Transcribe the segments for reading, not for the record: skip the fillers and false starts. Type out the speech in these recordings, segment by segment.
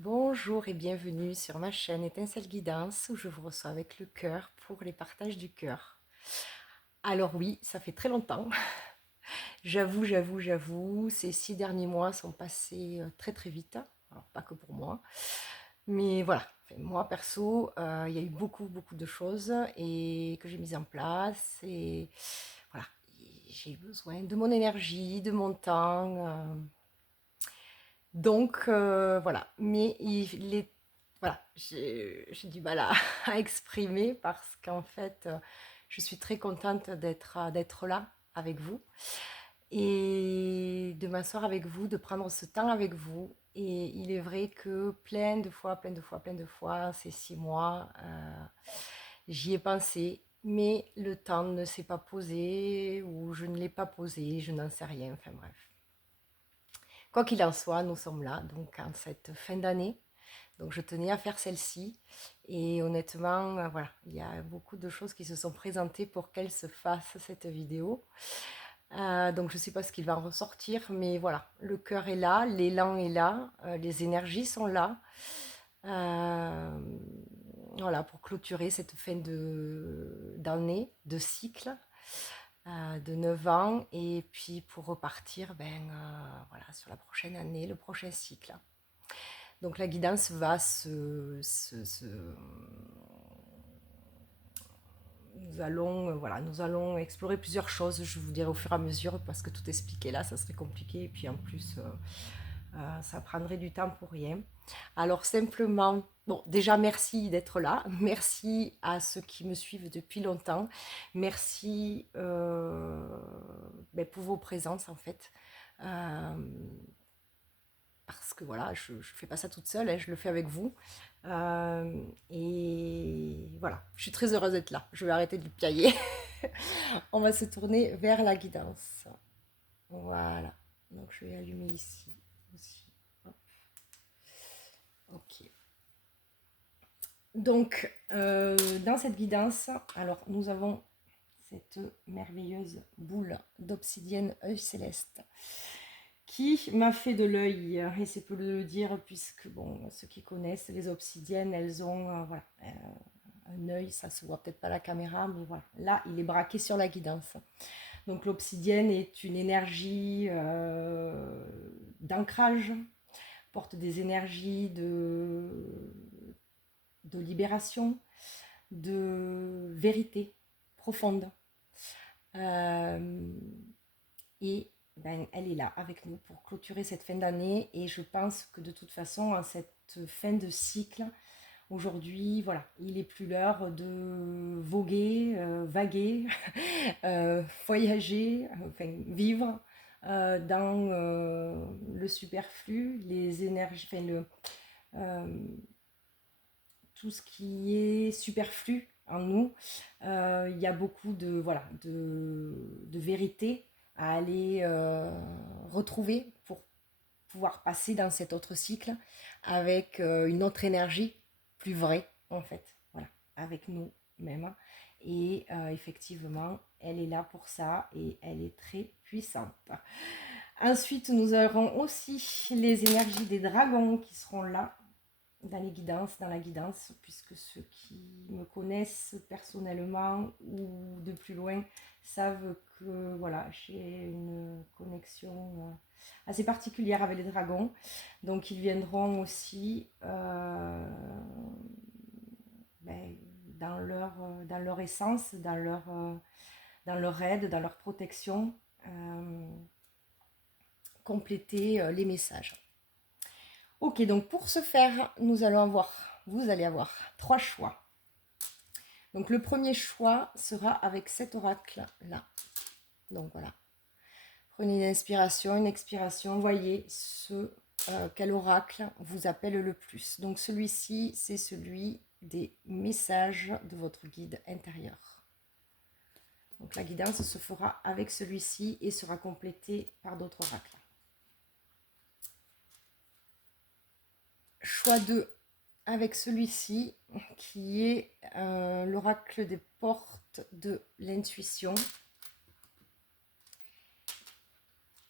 Bonjour et bienvenue sur ma chaîne Étincelle Guidance où je vous reçois avec le cœur pour les partages du cœur. Alors oui, ça fait très longtemps. J'avoue, ces 6 derniers mois sont passés très très vite. Alors pas que pour moi, mais voilà. Enfin, moi perso, il y a eu beaucoup de choses et que j'ai mises en place et voilà. J'ai eu besoin de mon énergie, de mon temps. Voilà, mais voilà, j'ai du mal à, à exprimer parce qu'en fait, je suis très contente d'être là avec vous et de m'asseoir avec vous, de prendre ce temps avec vous. Et il est vrai que plein de fois, ces 6 mois, j'y ai pensé, mais le temps ne s'est pas posé ou je ne l'ai pas posé, je n'en sais rien, enfin bref. Quoi qu'il en soit, nous sommes là, donc en cette fin d'année. Donc je tenais à faire celle-ci. Et honnêtement, voilà, il y a beaucoup de choses qui se sont présentées pour qu'elle se fasse cette vidéo. Donc je ne sais pas ce qu'il va en ressortir, mais voilà, le cœur est là, l'élan est là, les énergies sont là. Euh, voilà, pour clôturer cette fin d'année, de cycle de 9 ans, et puis pour repartir voilà, sur la prochaine année, le prochain cycle. Donc la guidance va nous allons explorer plusieurs choses, je vous dirai au fur et à mesure, parce que tout expliquer là, ça serait compliqué, et puis en plus, ça prendrait du temps pour rien. Alors simplement, bon, déjà merci d'être là, merci à ceux qui me suivent depuis longtemps, merci pour vos présences en fait. Euh, Parce que voilà, je ne fais pas ça toute seule, hein, je le fais avec vous. Et voilà, je suis très heureuse d'être là. Je vais arrêter de piailler. On va se tourner vers la guidance. Voilà. Donc je vais allumer ici aussi. Hop. Ok. Donc dans cette guidance, alors nous avons cette merveilleuse boule d'obsidienne œil céleste qui m'a fait de l'œil, et c'est peu de le dire puisque bon, ceux qui connaissent les obsidiennes, elles ont voilà, un œil, ça se voit peut-être pas à la caméra, mais voilà, là il est braqué sur la guidance. Donc l'obsidienne est une énergie d'ancrage, porte des énergies de libération, de vérité profonde. Euh, et elle est là avec nous pour clôturer cette fin d'année. Et je pense que de toute façon, en cette fin de cycle, aujourd'hui, voilà, il est plus l'heure de voguer, vaguer, voyager, enfin vivre dans le superflu, les énergies, euh, tout ce qui est superflu en nous. Il y a beaucoup voilà, de vérité à aller retrouver pour pouvoir passer dans cet autre cycle avec une autre énergie plus vraie en fait, voilà, avec nous-mêmes. Et effectivement, elle est là pour ça et elle est très puissante. Ensuite, nous aurons aussi les énergies des dragons qui seront là dans la guidance, puisque ceux qui me connaissent personnellement ou de plus loin savent que voilà, j'ai une connexion assez particulière avec les dragons. Donc ils viendront aussi ben, dans leur essence, dans leur aide, dans leur protection, compléter les messages. Ok, donc pour ce faire, vous allez avoir 3 choix. Donc le premier choix sera avec cet oracle-là. Donc voilà. Prenez une inspiration, une expiration. Voyez quel oracle vous appelle le plus. Donc celui-ci, c'est celui des messages de votre guide intérieur. Donc la guidance se fera avec celui-ci et sera complétée par d'autres oracles. Choix 2 avec celui-ci qui est l'oracle des portes de l'intuition.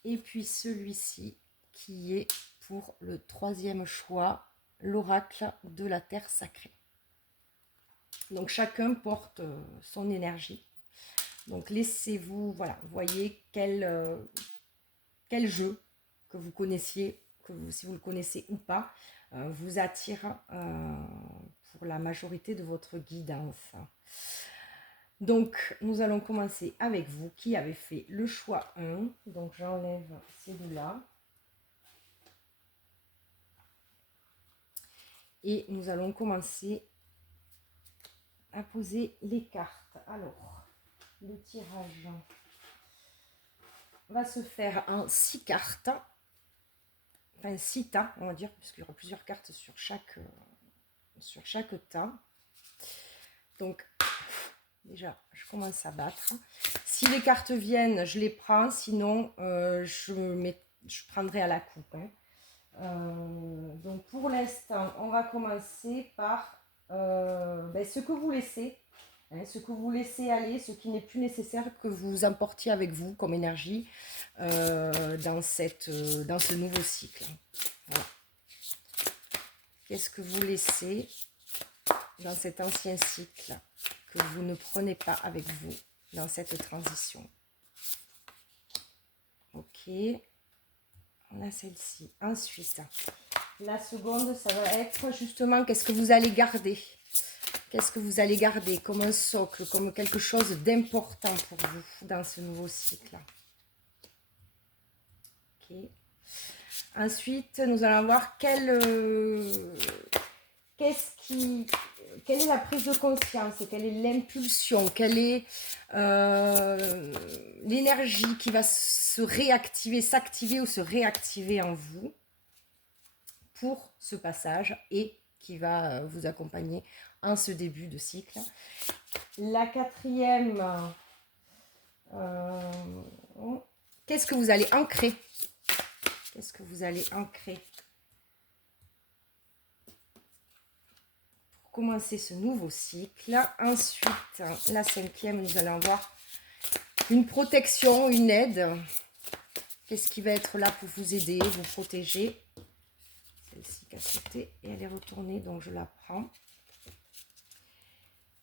Et puis celui-ci qui est pour le troisième choix l'oracle de la terre sacrée. Donc chacun porte son énergie. Donc laissez-vous, voilà, voyez quel jeu que vous connaissiez, si vous le connaissez ou pas, vous attire pour la majorité de votre guidance. Donc nous allons commencer avec vous qui avez fait le choix 1. Donc j'enlève ces deux-là. Et nous allons commencer à poser les cartes. Alors, le tirage va se faire en 6 cartes. Enfin 6 tas, on va dire, puisqu'il y aura plusieurs cartes sur chaque tas. Donc, déjà, je commence à battre. Si les cartes viennent, je les prends. Sinon, je prendrai à la coupe. Donc, pour l'instant, on va commencer par ce que vous laissez. Ce que vous laissez aller, ce qui n'est plus nécessaire que vous emportiez avec vous comme énergie dans ce nouveau cycle. Voilà. Qu'est-ce que vous laissez dans cet ancien cycle que vous ne prenez pas avec vous dans cette transition? Ok, on a celle-ci. Ensuite, la seconde, ça va être justement qu'est-ce que vous allez garder. Qu'est-ce que vous allez garder comme un socle, comme quelque chose d'important pour vous dans ce nouveau cycle. Ok. Ensuite, nous allons voir quelle est la prise de conscience, quelle est l'impulsion, quelle est l'énergie qui va se réactiver, s'activer ou se réactiver en vous pour ce passage et qui va vous accompagner en ce début de cycle. La quatrième, qu'est-ce que vous allez ancrer? Qu'est-ce que vous allez ancrer pour commencer ce nouveau cycle? Ensuite, la cinquième, nous allons voir une protection, une aide. Qu'est-ce qui va être là pour vous aider, vous protéger? Celle-ci qui a sauté et elle est retournée, donc je la prends.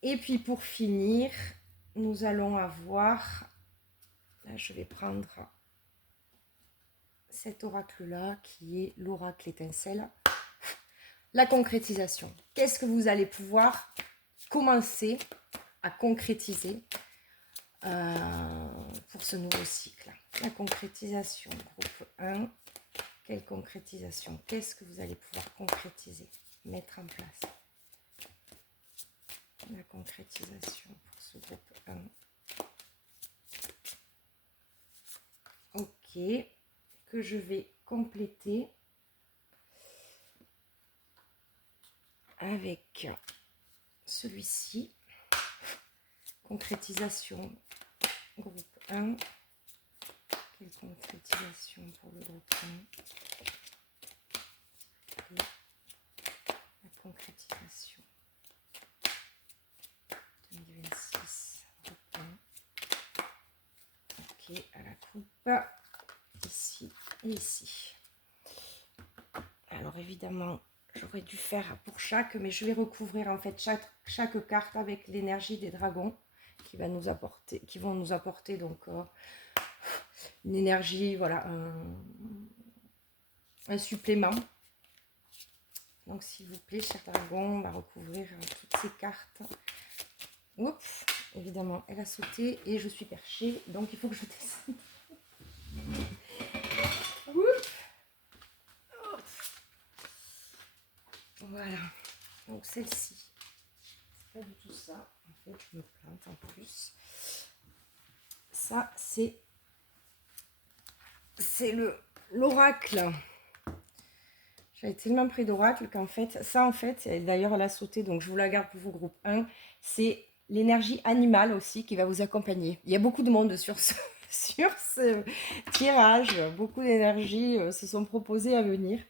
Et puis pour finir, nous allons avoir, là je vais prendre cet oracle-là qui est l'oracle étincelle. La concrétisation. Qu'est-ce que vous allez pouvoir commencer à concrétiser pour ce nouveau cycle? La concrétisation, groupe 1. Quelle concrétisation? Qu'est-ce que vous allez pouvoir concrétiser, mettre en place? La concrétisation pour ce groupe 1. Ok, que je vais compléter avec celui-ci. Concrétisation, groupe 1. Quelle concrétisation pour le groupe 1? Et la concrétisation 2026, groupe 1. Ok, à la coupe, ici et ici. Alors évidemment, j'aurais dû faire pour chaque, mais je vais recouvrir en fait chaque carte avec l'énergie des dragons qui vont nous apporter donc une énergie, voilà, un supplément. Donc s'il vous plaît, chers dragons, on va recouvrir toutes ces cartes. Oups, évidemment, elle a sauté et je suis perchée, donc il faut que je descende. Voilà, donc celle-ci, c'est pas du tout ça, en fait je me plante en plus. Ça c'est l'oracle. J'avais tellement pris d'oracle qu'en fait, ça en fait, d'ailleurs elle a sauté, donc je vous la garde pour vous groupe 1, c'est l'énergie animale aussi qui va vous accompagner. Il y a beaucoup de monde sur ce tirage, beaucoup d'énergie se sont proposées à venir,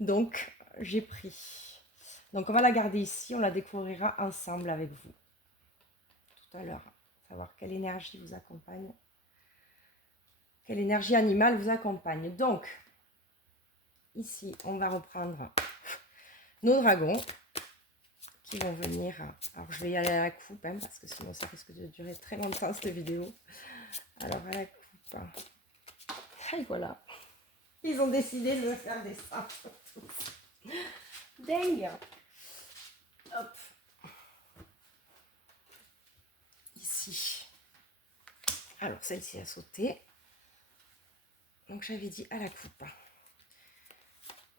donc j'ai pris. Donc on va la garder ici, on la découvrira ensemble avec vous tout à l'heure. Savoir quelle énergie vous accompagne. Quelle énergie animale vous accompagne. Donc, ici, on va reprendre nos dragons qui vont venir. Alors je vais y aller à la coupe, hein, parce que sinon ça risque de durer très longtemps cette vidéo. Alors à la coupe. Et voilà. Ils ont décidé de me faire des sacs. Dingue. Hop. Ici. Alors celle-ci a sauté. Donc j'avais dit à la coupe.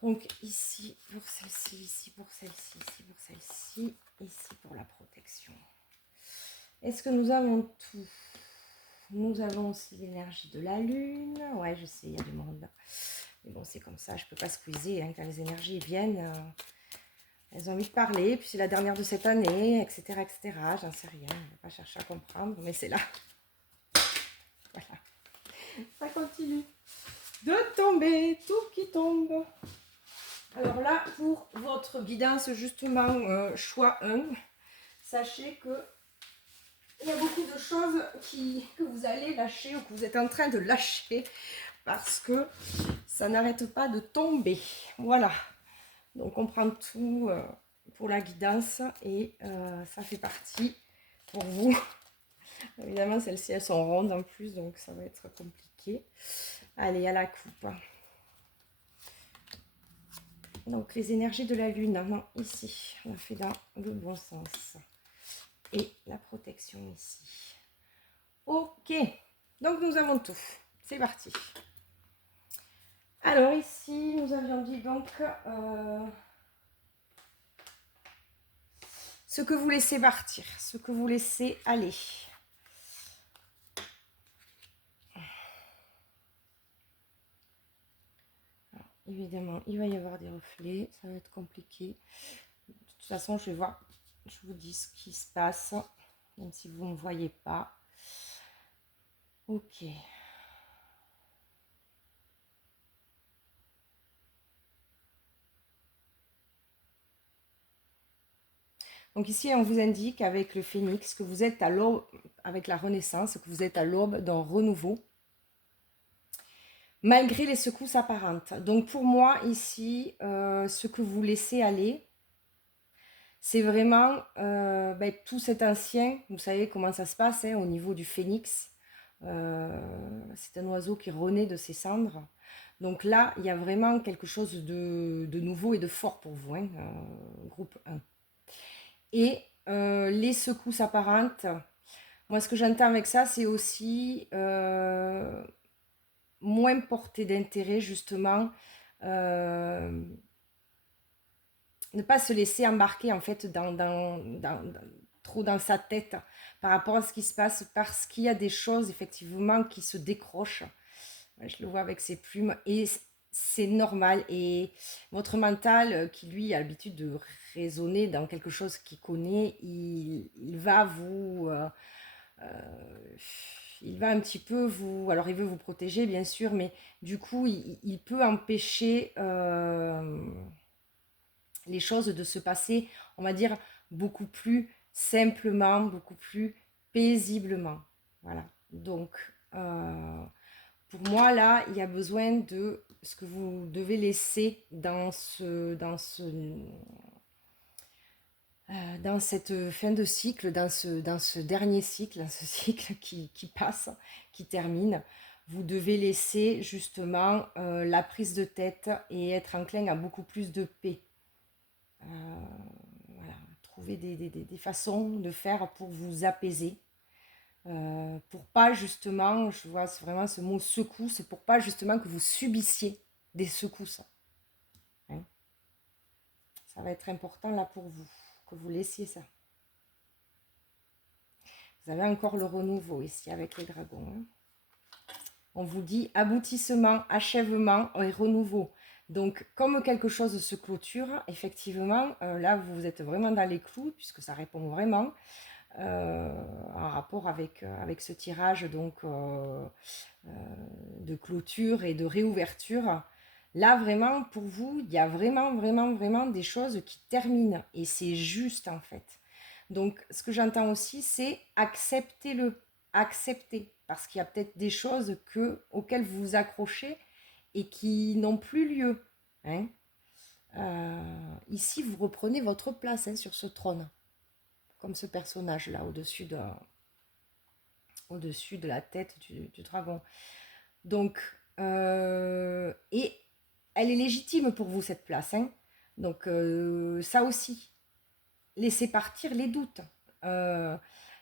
Donc ici pour celle-ci, ici pour celle-ci, ici pour celle-ci, ici pour la protection. Est-ce que nous avons tout? Nous avons aussi l'énergie de la lune. Ouais, je sais, il y a du monde. Mais bon, c'est comme ça, je ne peux pas squeezer. Hein. Quand les énergies viennent, elles ont envie de parler. Puis c'est la dernière de cette année, etc. etc. J'en sais rien, je ne vais pas chercher à comprendre, mais c'est là. Voilà. Ça continue de tomber, tout qui tombe. Alors là, pour votre guidance, justement, choix 1, sachez que il y a beaucoup de choses que vous allez lâcher ou que vous êtes en train de lâcher parce que ça n'arrête pas de tomber. Voilà. Donc on prend tout pour la guidance et ça fait partie pour vous. Évidemment, celles-ci, elles sont rondes en plus, donc ça va être compliqué. Allez, à la coupe. Donc les énergies de la lune, non, ici, on a fait dans le bon sens. Et la protection ici. Ok, donc nous avons tout. C'est parti. Alors ici, nous avions dit donc ce que vous laissez partir, ce que vous laissez aller. Alors, évidemment, il va y avoir des reflets, ça va être compliqué. De toute façon, je vais voir, je vous dis ce qui se passe, même si vous ne voyez pas. Ok. Donc ici, on vous indique avec le phénix que vous êtes à l'aube, avec la renaissance, que vous êtes à l'aube d'un renouveau, malgré les secousses apparentes. Donc pour moi, ici, ce que vous laissez aller, c'est vraiment tout cet ancien, vous savez comment ça se passe hein, au niveau du phénix. C'est un oiseau qui renaît de ses cendres. Donc là, il y a vraiment quelque chose de nouveau et de fort pour vous, hein, groupe 1. Et les secousses apparentes, moi ce que j'entends avec ça, c'est aussi moins porter d'intérêt justement, ne pas se laisser embarquer en fait trop dans sa tête par rapport à ce qui se passe, parce qu'il y a des choses effectivement qui se décrochent. Je le vois avec ses plumes et c'est normal. Et votre mental, qui lui a l'habitude de raisonner dans quelque chose qu'il connaît, il va vous... il va un petit peu vous... Alors il veut vous protéger bien sûr, mais du coup il peut empêcher les choses de se passer, on va dire, beaucoup plus simplement, beaucoup plus paisiblement. Voilà. Donc, pour moi, là, il y a besoin de ce que vous devez laisser dans cette fin de cycle, dans ce dernier cycle, dans ce cycle qui passe, qui termine. Vous devez laisser justement la prise de tête et être enclin à beaucoup plus de paix. Voilà, trouver des façons de faire pour vous apaiser. Pour pas justement, je vois vraiment ce mot secousse, c'est pour pas justement que vous subissiez des secousses. Hein. Ça va être important là pour vous, que vous laissiez ça. Vous avez encore le renouveau ici avec les dragons. Hein. On vous dit aboutissement, achèvement et renouveau. Donc, comme quelque chose se clôture, effectivement, là, vous êtes vraiment dans les clous, puisque ça répond vraiment en rapport avec ce tirage donc, de clôture et de réouverture. Là, vraiment, pour vous, il y a vraiment des choses qui terminent. Et c'est juste, en fait. Donc, ce que j'entends aussi, c'est acceptez-le. Acceptez. Parce qu'il y a peut-être des choses auxquelles vous vous accrochez et qui n'ont plus lieu. Hein. ici, vous reprenez votre place hein, sur ce trône, comme ce personnage-là, au-dessus de la tête du dragon. Donc, et elle est légitime pour vous, cette place. Hein. Donc, ça aussi, laissez partir les doutes.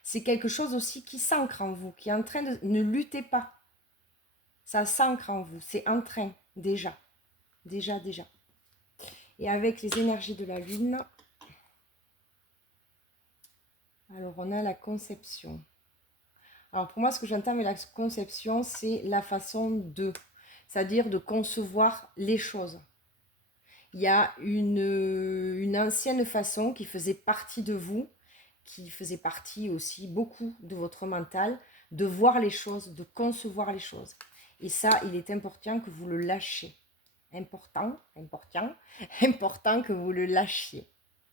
C'est quelque chose aussi qui s'ancre en vous, qui est en train de... Ne luttez pas. Ça s'ancre en vous, c'est en train, déjà. Déjà. Et avec les énergies de la lune, alors on a la conception. Alors pour moi, ce que j'entends avec la conception, c'est la façon de, c'est-à-dire de concevoir les choses. Il y a une ancienne façon qui faisait partie de vous, qui faisait partie aussi beaucoup de votre mental, de voir les choses, de concevoir les choses. Et ça, il est important que vous le lâchiez. Important que vous le lâchiez.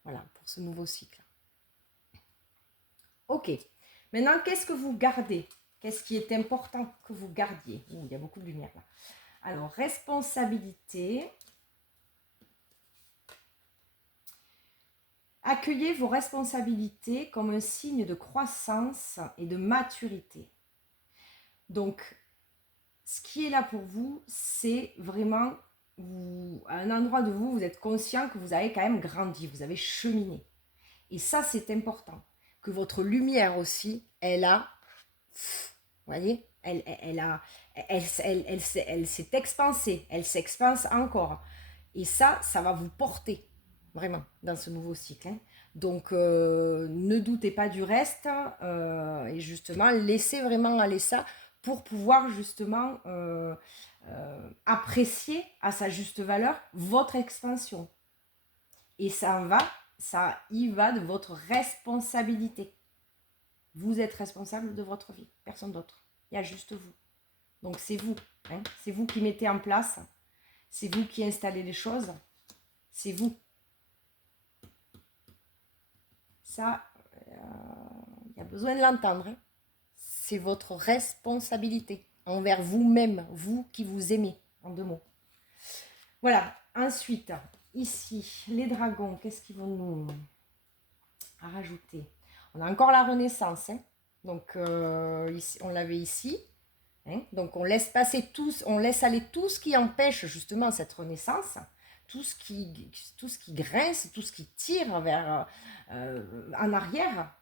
Voilà, pour ce nouveau cycle. Ok. Maintenant, qu'est-ce que vous gardez? Qu'est-ce qui est important que vous gardiez? Ouh, il y a beaucoup de lumière là. Alors, responsabilité. Accueillez vos responsabilités comme un signe de croissance et de maturité. Donc, ce qui est là pour vous, c'est vraiment à un endroit de vous, vous êtes conscient que vous avez quand même grandi, vous avez cheminé. Et ça, c'est important. Que votre lumière aussi, elle a, vous voyez, elle s'est expansée, elle s'expanse encore. Et ça va vous porter vraiment dans ce nouveau cycle. Hein. Donc, ne doutez pas du reste et justement, laissez vraiment aller ça pour pouvoir justement apprécier à sa juste valeur votre expansion. Et ça y va de votre responsabilité. Vous êtes responsable de votre vie, personne d'autre. Il y a juste vous. Donc c'est vous. Hein, c'est vous qui mettez en place. C'est vous qui installez les choses. C'est vous. Ça, il y a besoin de l'entendre. Hein. C'est votre responsabilité envers vous-même, vous qui vous aimez, en 2 mots. Voilà. Ensuite, ici, les dragons, qu'est-ce qu'ils vont nous rajouter? On a encore la renaissance. Hein. Donc, ici, on l'avait ici. Hein. Donc, on laisse aller tout ce qui empêche justement cette renaissance. Tout ce qui grince, tout ce qui tire vers en arrière.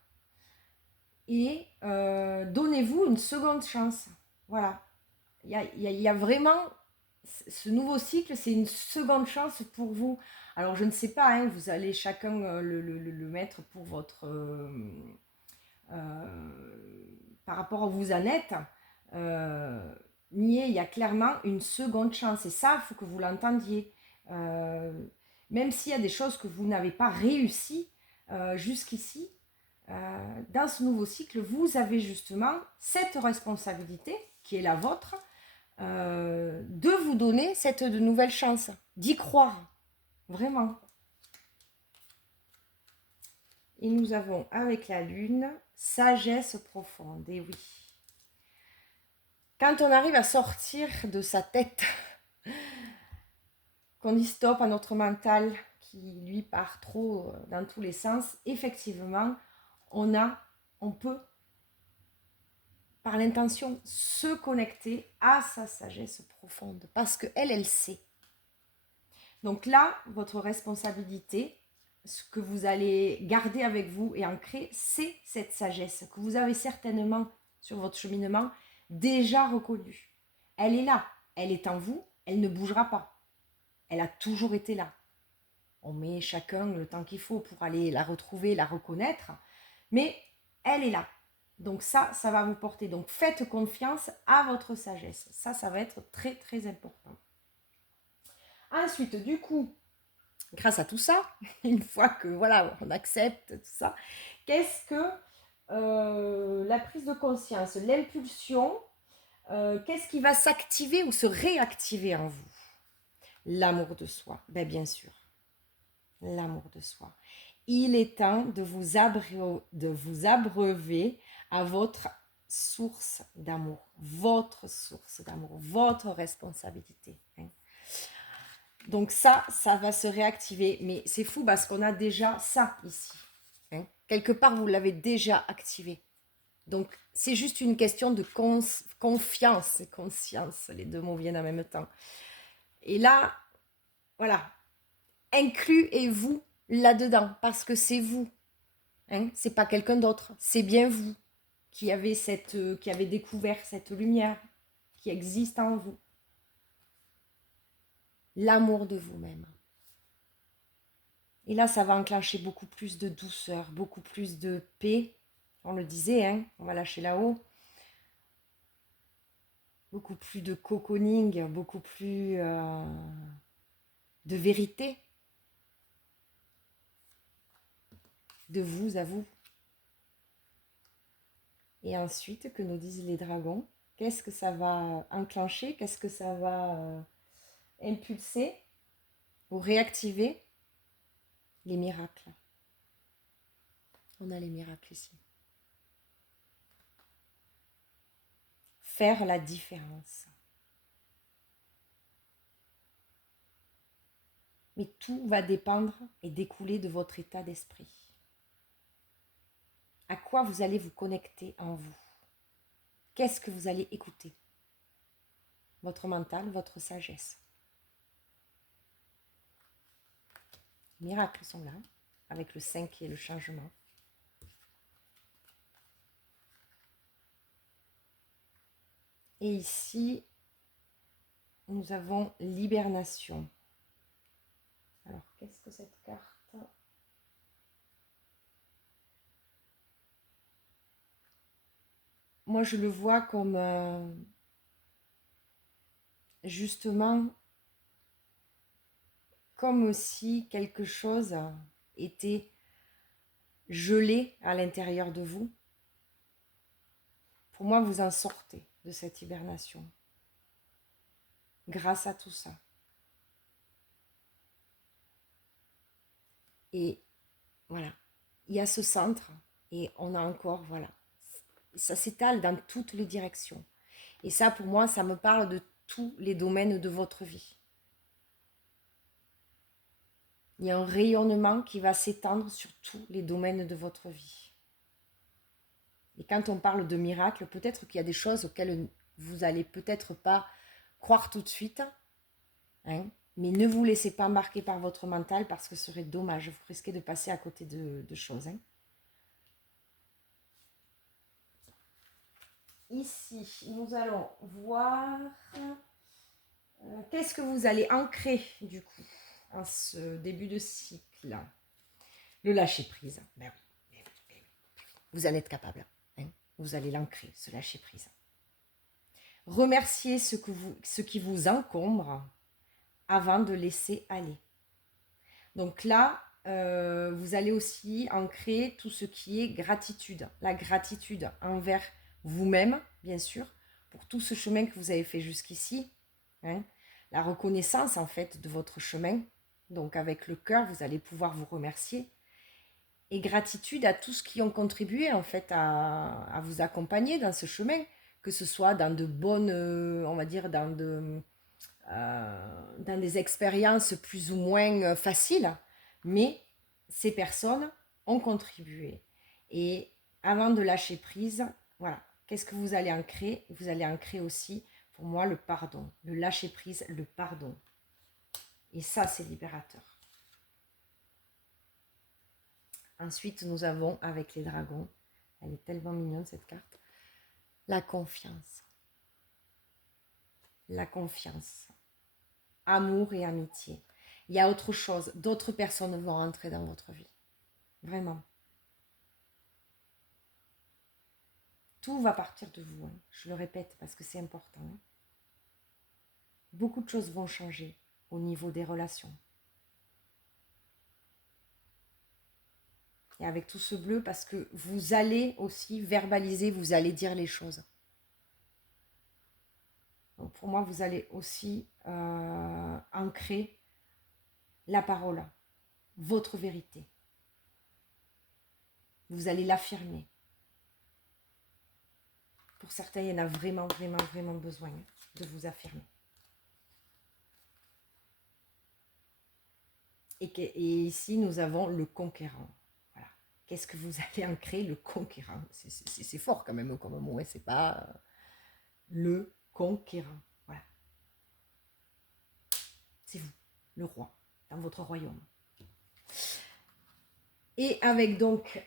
Et donnez-vous une seconde chance. Voilà. Il y a vraiment ce nouveau cycle, c'est une seconde chance pour vous. Alors je ne sais pas, hein, vous allez chacun le mettre pour votre par rapport à où vous en êtes. Mais il y a clairement une seconde chance et ça, il faut que vous l'entendiez. Même s'il y a des choses que vous n'avez pas réussi jusqu'ici, dans ce nouveau cycle, vous avez justement cette responsabilité qui est la vôtre de vous donner cette nouvelle chance, d'y croire, vraiment. Et nous avons avec la lune, sagesse profonde, et oui. Quand on arrive à sortir de sa tête, qu'on dit stop à notre mental qui lui part trop dans tous les sens, effectivement, on peut, par l'intention, se connecter à sa sagesse profonde, parce qu'elle, elle sait. Donc là, votre responsabilité, ce que vous allez garder avec vous et ancrer, c'est cette sagesse que vous avez certainement sur votre cheminement déjà reconnue. Elle est là, elle est en vous, elle ne bougera pas. Elle a toujours été là. On met chacun le temps qu'il faut pour aller la retrouver, la reconnaître, mais elle est là. Donc ça va vous porter. Donc faites confiance à votre sagesse. Ça va être très très important. Ensuite, du coup, grâce à tout ça, une fois que voilà, on accepte tout ça, qu'est-ce que la prise de conscience, l'impulsion, qu'est-ce qui va s'activer ou se réactiver en vous? L'amour de soi, bien sûr. L'amour de soi. Il est temps de vous abreuver à votre source d'amour, votre responsabilité. Hein. Donc ça va se réactiver. Mais c'est fou parce qu'on a déjà ça ici. Hein. Quelque part, vous l'avez déjà activé. Donc c'est juste une question de confiance et conscience. Les deux mots viennent en même temps. Et là, voilà. Incluez-vous là-dedans parce que c'est vous. Hein. C'est pas quelqu'un d'autre. C'est bien vous qui avez, qui avez découvert cette lumière qui existe en vous. L'amour de vous-même. Et là, ça va enclencher beaucoup plus de douceur, beaucoup plus de paix. On le disait, hein, on va lâcher là-haut. Beaucoup plus de cocooning, beaucoup plus de vérité. De vous à vous. Et ensuite, que nous disent les dragons? Qu'est-ce que ça va enclencher? Qu'est-ce que ça va impulser ou réactiver? Les miracles. On a les miracles ici. Faire la différence. Mais tout va dépendre et découler de votre état d'esprit. À quoi vous allez vous connecter en vous? Qu'est-ce que vous allez écouter? Votre mental, votre sagesse. Les miracles sont là, avec le 5 qui est le changement. Et ici, nous avons l'hibernation. Alors, qu'est-ce que cette carte? Moi, je le vois comme justement comme si quelque chose était gelé à l'intérieur de vous. Pour moi, vous en sortez de cette hibernation grâce à tout ça. Et voilà, il y a ce centre et on a encore, voilà, ça s'étale dans toutes les directions. Et ça, pour moi, ça me parle de tous les domaines de votre vie. Il y a un rayonnement qui va s'étendre sur tous les domaines de votre vie. Et quand on parle de miracles, peut-être qu'il y a des choses auxquelles vous n'allez peut-être pas croire tout de suite, hein, mais ne vous laissez pas marquer par votre mental parce que ce serait dommage, vous risquez de passer à côté de choses. Hein. Ici, nous allons voir qu'est-ce que vous allez ancrer du coup en ce début de cycle. Le lâcher prise. Ben oui, vous en êtes capable. Hein. Vous allez l'ancrer, ce lâcher prise. Remerciez ce qui vous encombre avant de laisser aller. Donc là, vous allez aussi ancrer tout ce qui est gratitude. La gratitude envers vous-même, bien sûr, pour tout ce chemin que vous avez fait jusqu'ici. Hein. La reconnaissance, en fait, de votre chemin. Donc avec le cœur, vous allez pouvoir vous remercier. Et gratitude à tous qui ont contribué, en fait, à vous accompagner dans ce chemin. Que ce soit dans de bonnes, on va dire, dans des expériences plus ou moins faciles, mais ces personnes ont contribué. Et avant de lâcher prise, voilà, qu'est-ce que vous allez ancrer? Vous allez ancrer aussi, pour moi, le pardon, le lâcher prise, le pardon. Et ça, c'est libérateur. Ensuite, nous avons avec les dragons, elle est tellement mignonne cette carte, la confiance. La confiance. Amour et amitié. Il y a autre chose, d'autres personnes vont entrer dans votre vie. Vraiment. Tout va partir de vous, hein. Je le répète parce que c'est important. Hein. Beaucoup de choses vont changer au niveau des relations. Et avec tout ce bleu, parce que vous allez aussi verbaliser, vous allez dire les choses. Donc pour moi, vous allez aussi ancrer la parole, votre vérité. Vous allez l'affirmer. Pour certains, il y en a vraiment, vraiment, vraiment besoin de vous affirmer. Et ici, nous avons le conquérant. Voilà. Qu'est-ce que vous allez ancrer? Le conquérant. C'est fort quand même comme mot, hein. C'est pas le conquérant. Voilà. C'est vous, le roi, dans votre royaume. Et avec donc,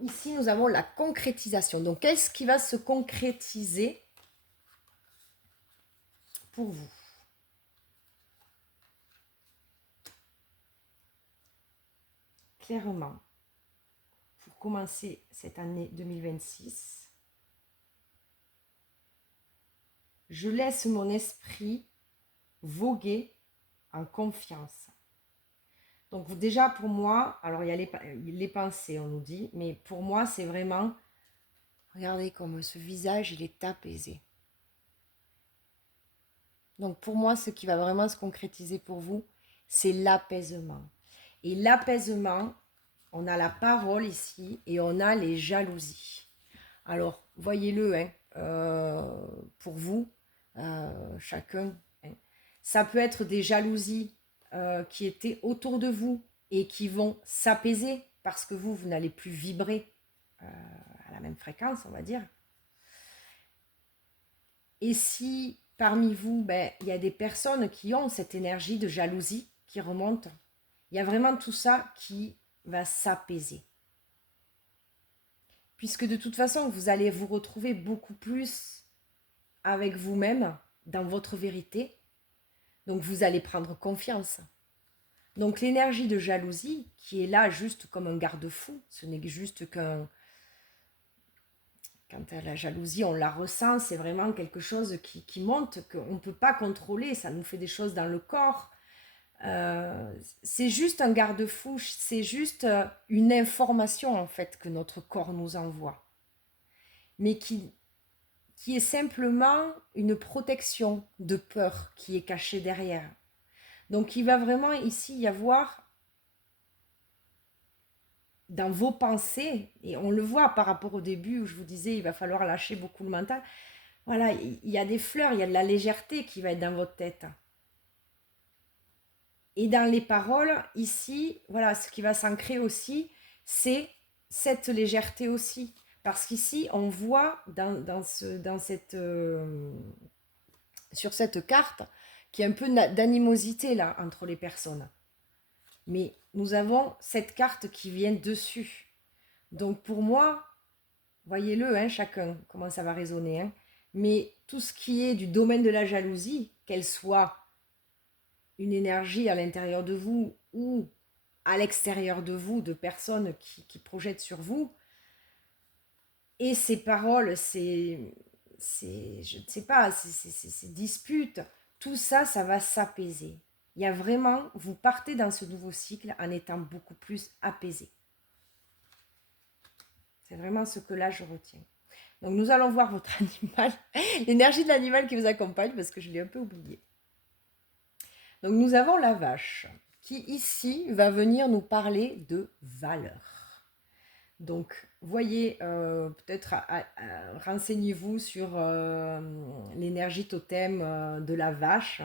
ici, nous avons la concrétisation. Donc, qu'est-ce qui va se concrétiser pour vous? Clairement, pour commencer cette année 2026, je laisse mon esprit voguer en confiance. Donc déjà pour moi, alors il y a les pensées, on nous dit, mais pour moi c'est vraiment, regardez comme ce visage, il est apaisé. Donc pour moi, ce qui va vraiment se concrétiser pour vous, c'est l'apaisement. Et l'apaisement, on a la parole ici et on a les jalousies. Alors, voyez-le, hein, pour vous, chacun, hein. Ça peut être des jalousies qui étaient autour de vous et qui vont s'apaiser parce que vous n'allez plus vibrer à la même fréquence, on va dire. Et si parmi vous, il y a des personnes qui ont cette énergie de jalousie qui remonte, il y a vraiment tout ça qui va s'apaiser. Puisque de toute façon, vous allez vous retrouver beaucoup plus avec vous-même, dans votre vérité. Donc vous allez prendre confiance. Donc l'énergie de jalousie, qui est là juste comme un garde-fou, ce n'est juste qu'un... Quand la jalousie, on la ressent, c'est vraiment quelque chose qui monte, qu'on ne peut pas contrôler, ça nous fait des choses dans le corps. C'est juste un garde-fou, c'est juste une information en fait que notre corps nous envoie. Mais qui est simplement une protection de peur qui est cachée derrière. Donc il va vraiment ici y avoir dans vos pensées, et on le voit par rapport au début où je vous disais il va falloir lâcher beaucoup le mental, voilà, il y a des fleurs, il y a de la légèreté qui va être dans votre tête. Et dans les paroles, ici, voilà, ce qui va s'ancrer aussi, c'est cette légèreté aussi. Parce qu'ici, on voit sur cette carte qu'il y a un peu d'animosité là entre les personnes. Mais nous avons cette carte qui vient dessus. Donc pour moi, voyez-le, hein, chacun, comment ça va résonner. Hein. Mais tout ce qui est du domaine de la jalousie, qu'elle soit une énergie à l'intérieur de vous ou à l'extérieur de vous, de personnes qui projettent sur vous, et ces paroles, je ne sais pas, ces disputes, tout ça, ça va s'apaiser. Il y a vraiment, vous partez dans ce nouveau cycle en étant beaucoup plus apaisé. C'est vraiment ce que là je retiens. Donc nous allons voir votre animal, l'énergie de l'animal qui vous accompagne, parce que je l'ai un peu oublié. Donc nous avons la vache, qui ici va venir nous parler de valeur. Donc, voyez, peut-être renseignez-vous sur l'énergie totem de la vache,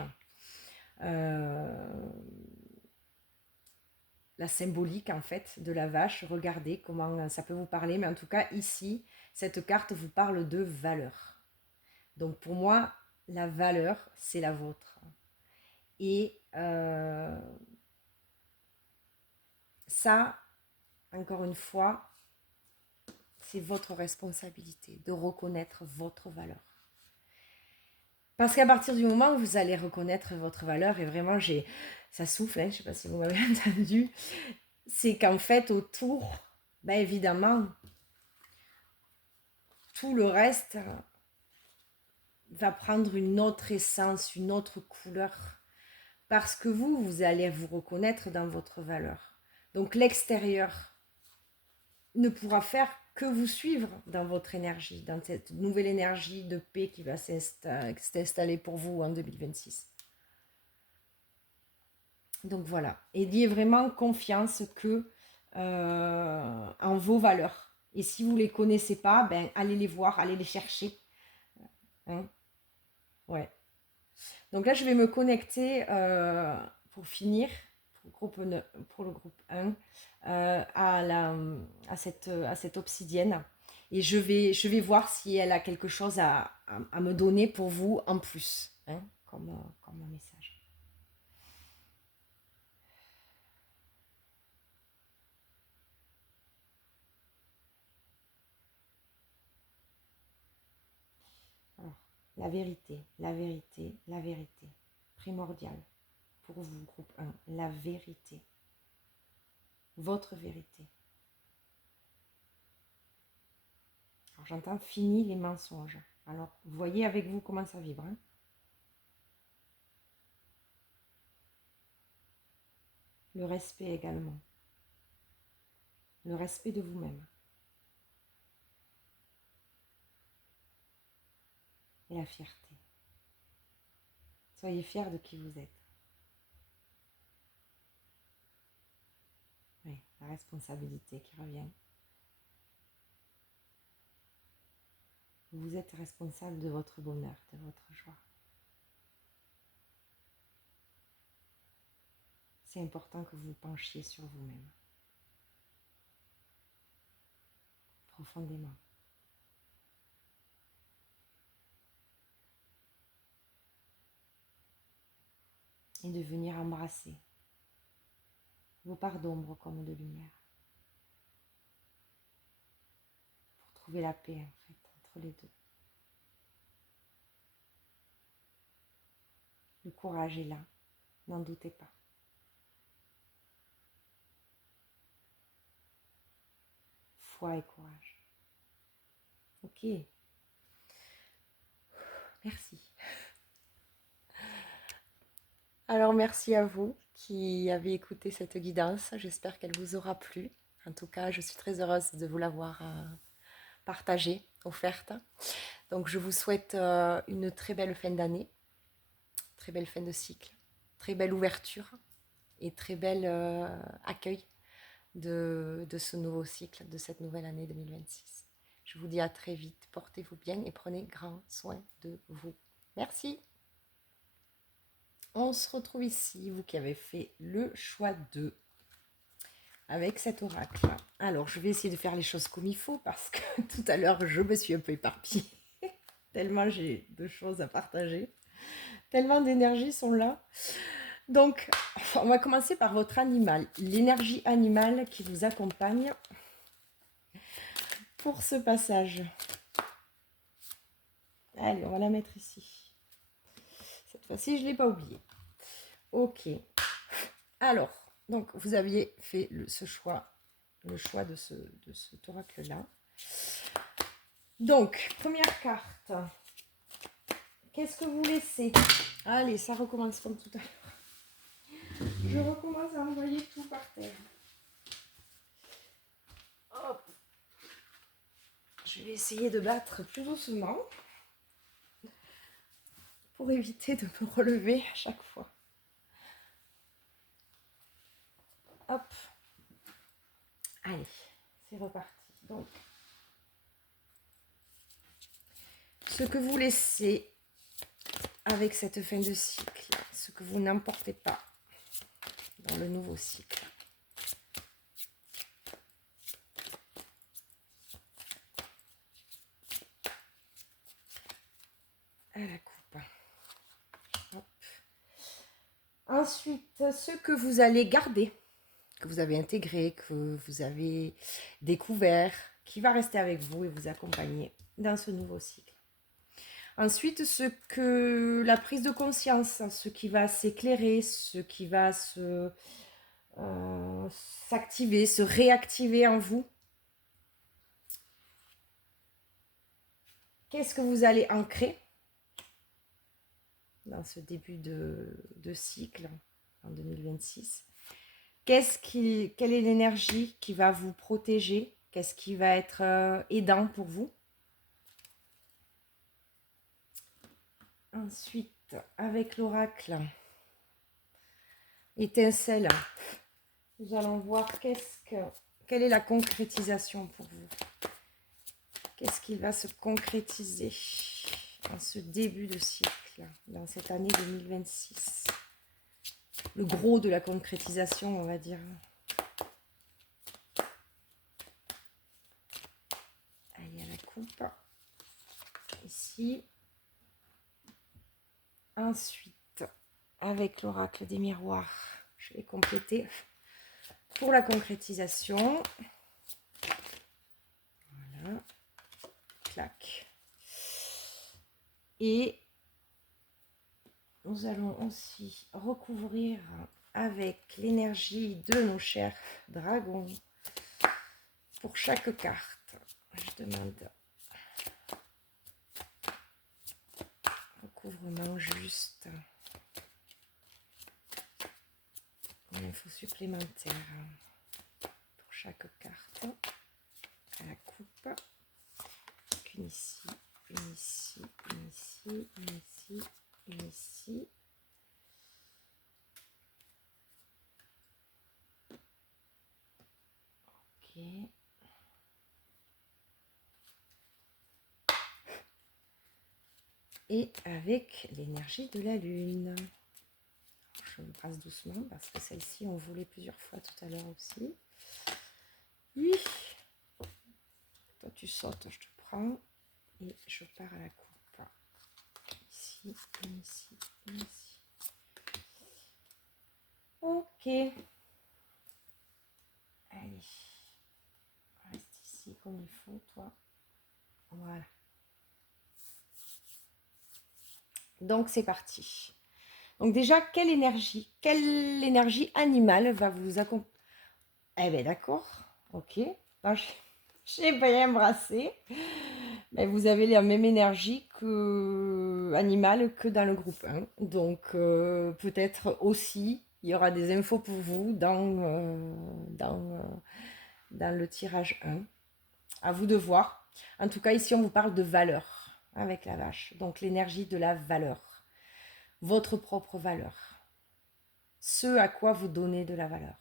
la symbolique en fait de la vache. Regardez comment ça peut vous parler, mais en tout cas ici, cette carte vous parle de valeur. Donc pour moi, la valeur, c'est la vôtre. Et ça, encore une fois, c'est votre responsabilité de reconnaître votre valeur. Parce qu'à partir du moment où vous allez reconnaître votre valeur, et vraiment, ça souffle, hein, je ne sais pas si vous m'avez entendu, c'est qu'en fait, autour, évidemment, tout le reste va prendre une autre essence, une autre couleur. Parce que vous allez vous reconnaître dans votre valeur. Donc l'extérieur ne pourra faire que vous suivre dans votre énergie, dans cette nouvelle énergie de paix qui va s'installer pour vous en 2026. Donc voilà, ayez vraiment confiance que en vos valeurs. Et si vous ne les connaissez pas, allez les voir, allez les chercher. Hein, ouais. Donc là, je vais me connecter pour finir, pour le groupe 1 à cette obsidienne. Et je vais voir si elle a quelque chose à me donner pour vous en plus, hein, comme un message. Alors, la vérité, la vérité, la vérité. Primordial pour vous, groupe 1. La vérité. Votre vérité. Alors, j'entends fini les mensonges. Alors, voyez avec vous comment ça vibre. Hein. Le respect également. Le respect de vous-même. Et la fierté. Soyez fiers de qui vous êtes. Oui, la responsabilité qui revient. Vous êtes responsable de votre bonheur, de votre joie. C'est important que vous penchiez sur vous-même. Profondément. Et de venir embrasser vos parts d'ombre comme de lumière. Pour trouver la paix en fait entre les deux. Le courage est là, n'en doutez pas. Foi et courage. Ok. Merci. Alors merci à vous qui avez écouté cette guidance. J'espère qu'elle vous aura plu. En tout cas, je suis très heureuse de vous l'avoir partagée, offerte. Donc je vous souhaite une très belle fin d'année, très belle fin de cycle, très belle ouverture et très bel accueil de ce nouveau cycle, de cette nouvelle année 2026. Je vous dis à très vite, portez-vous bien et prenez grand soin de vous. Merci. On se retrouve ici, vous qui avez fait le choix 2 avec cet oracle. Alors, je vais essayer de faire les choses comme il faut parce que tout à l'heure, je me suis un peu éparpillée. Tellement j'ai de choses à partager. Tellement d'énergies sont là. Donc, on va commencer par votre animal. L'énergie animale qui vous accompagne pour ce passage. Allez, on va la mettre ici. Cette fois-ci, je ne l'ai pas oublié. Ok. Alors, donc, vous aviez fait ce choix, le choix de ce oracle-là. Donc, première carte. Qu'est-ce que vous laissez? Allez, ça recommence comme tout à l'heure. Je recommence à envoyer tout par terre. Hop. Je vais essayer de battre plus doucement pour éviter de me relever à chaque fois. Hop. Allez, c'est reparti. Donc, ce que vous laissez avec cette fin de cycle, ce que vous n'emportez pas dans le nouveau cycle. À la coupe. Hop. Ensuite, ce que vous allez garder, que vous avez intégré, que vous avez découvert, qui va rester avec vous et vous accompagner dans ce nouveau cycle. Ensuite, la prise de conscience, ce qui va s'éclairer, ce qui va s'activer, se réactiver en vous. Qu'est-ce que vous allez ancrer dans ce début de cycle en 2026? Quelle est l'énergie qui va vous protéger? Qu'est-ce qui va être aidant pour vous? Ensuite, avec l'oracle étincelle, nous allons voir quelle est la concrétisation pour vous. Qu'est-ce qui va se concrétiser en ce début de cycle, dans cette année 2026? le gros de la concrétisation, on va dire. Allez, à la coupe. Ici. Ensuite, avec l'oracle des miroirs, je vais compléter pour la concrétisation. Voilà. Clac. Et nous allons aussi recouvrir avec l'énergie de nos chers dragons pour chaque carte. Je demande recouvrement juste. Une info supplémentaire pour chaque carte. À la coupe. Une ici, une ici, une ici, une ici, une ici. Ok. Et avec l'énergie de la lune. Je me brasse doucement parce que celle-ci, on volait plusieurs fois tout à l'heure aussi. Oui. Toi, tu sautes, je te prends. Et je pars à la coupe. Ici, ici, ici. Ok. Allez. Reste ici comme il faut, toi. Voilà. Donc, c'est parti. Donc déjà, quelle énergie animale va vous accompagner? Eh bien, d'accord. Ok. J'ai bien embrassé. Mais vous avez la même énergie animale que dans le groupe 1. Donc, peut-être aussi, il y aura des infos pour vous dans le tirage 1. À vous de voir. En tout cas, ici, on vous parle de valeur avec la vache. Donc, l'énergie de la valeur. Votre propre valeur. Ce à quoi vous donnez de la valeur.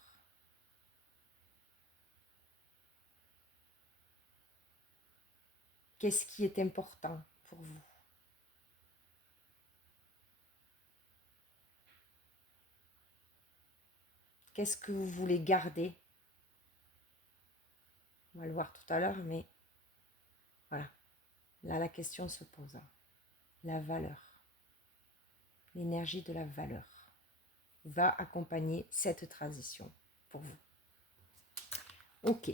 Qu'est-ce qui est important pour vous? Qu'est-ce que vous voulez garder? On va le voir tout à l'heure, mais voilà. Là, la question se pose. La valeur. L'énergie de la valeur va accompagner cette transition pour vous. Ok.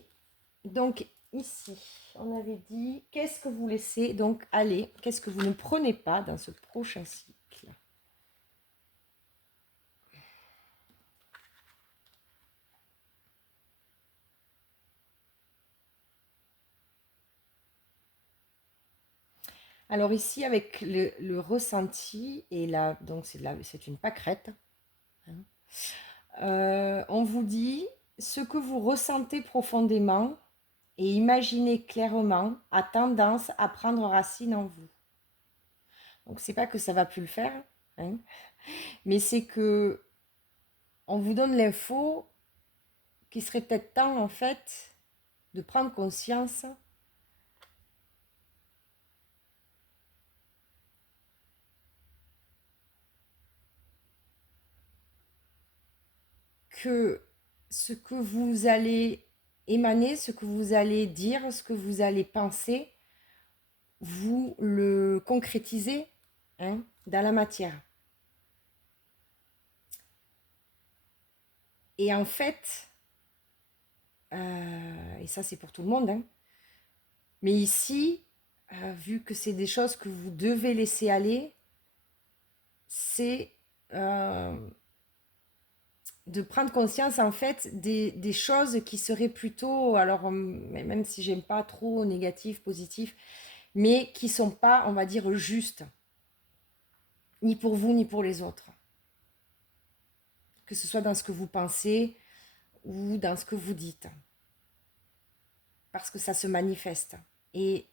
Donc, ici, on avait dit, qu'est-ce que vous laissez donc aller? Qu'est-ce que vous ne prenez pas dans ce prochain cycle? Alors ici, avec le ressenti, et là, donc c'est une pâquerette, hein. On vous dit, ce que vous ressentez profondément et imaginez clairement a tendance à prendre racine en vous. Donc c'est pas que ça va plus le faire, hein, mais c'est que on vous donne l'info qu'il serait peut-être temps en fait de prendre conscience que ce que vous allez émaner, ce que vous allez dire, ce que vous allez penser, vous le concrétisez, hein, dans la matière. Et en fait, et ça c'est pour tout le monde, hein, mais ici, vu que c'est des choses que vous devez laisser aller, c'est de prendre conscience en fait des choses qui seraient plutôt, alors même si j'aime pas trop négatif, positif, mais qui sont pas, on va dire, justes, ni pour vous ni pour les autres. Que ce soit dans ce que vous pensez ou dans ce que vous dites. Parce que ça se manifeste. Et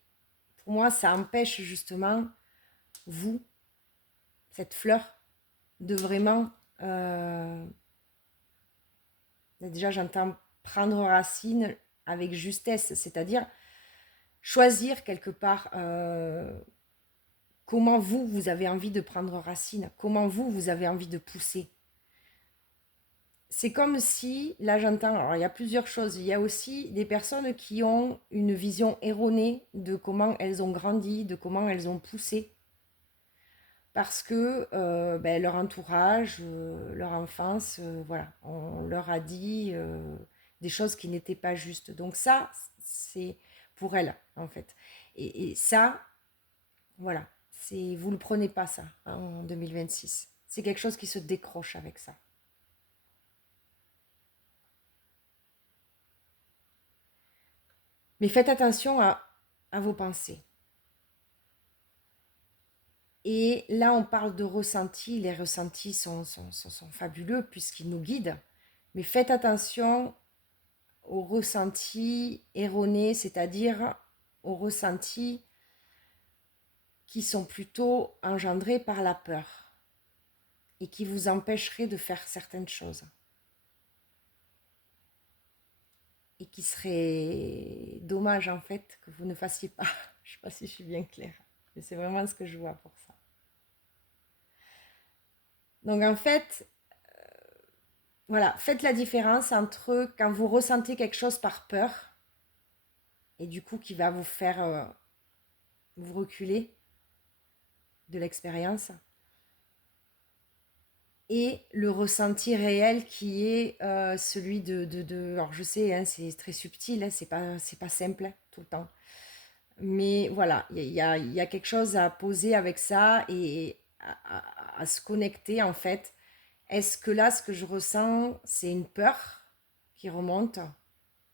pour moi, ça empêche justement, vous, cette fleur, de vraiment... déjà, j'entends prendre racine avec justesse, c'est-à-dire choisir quelque part comment vous avez envie de prendre racine, comment vous avez envie de pousser. c'est comme si, là j'entends, alors il y a plusieurs choses. Il y a aussi des personnes qui ont une vision erronée de comment elles ont grandi, de comment elles ont poussé, parce que ben, leur entourage, leur enfance, voilà, on leur a dit des choses qui n'étaient pas justes. Donc ça, c'est pour elles, en fait. Et ça, voilà, c'est, vous ne le prenez pas ça hein, en 2026. C'est quelque chose qui se décroche avec ça. Mais faites attention à vos pensées. Et là, on parle de ressentis. Les ressentis sont fabuleux puisqu'ils nous guident. Mais faites attention aux ressentis erronés, c'est-à-dire aux ressentis qui sont plutôt engendrés par la peur et qui vous empêcheraient de faire certaines choses. Et qui serait dommage en fait que vous ne fassiez pas. Je ne sais pas si je suis bien claire, mais c'est vraiment ce que je vois pour ça. Donc en fait, voilà, faites la différence entre quand vous ressentez quelque chose par peur et du coup qui va vous faire vous reculer de l'expérience et le ressenti réel qui est celui alors je sais, hein, c'est très subtil, hein, c'est pas simple hein, tout le temps. Mais voilà, il y a quelque chose à poser avec ça et à se connecter en fait. Est-ce que là, ce que je ressens, c'est une peur qui remonte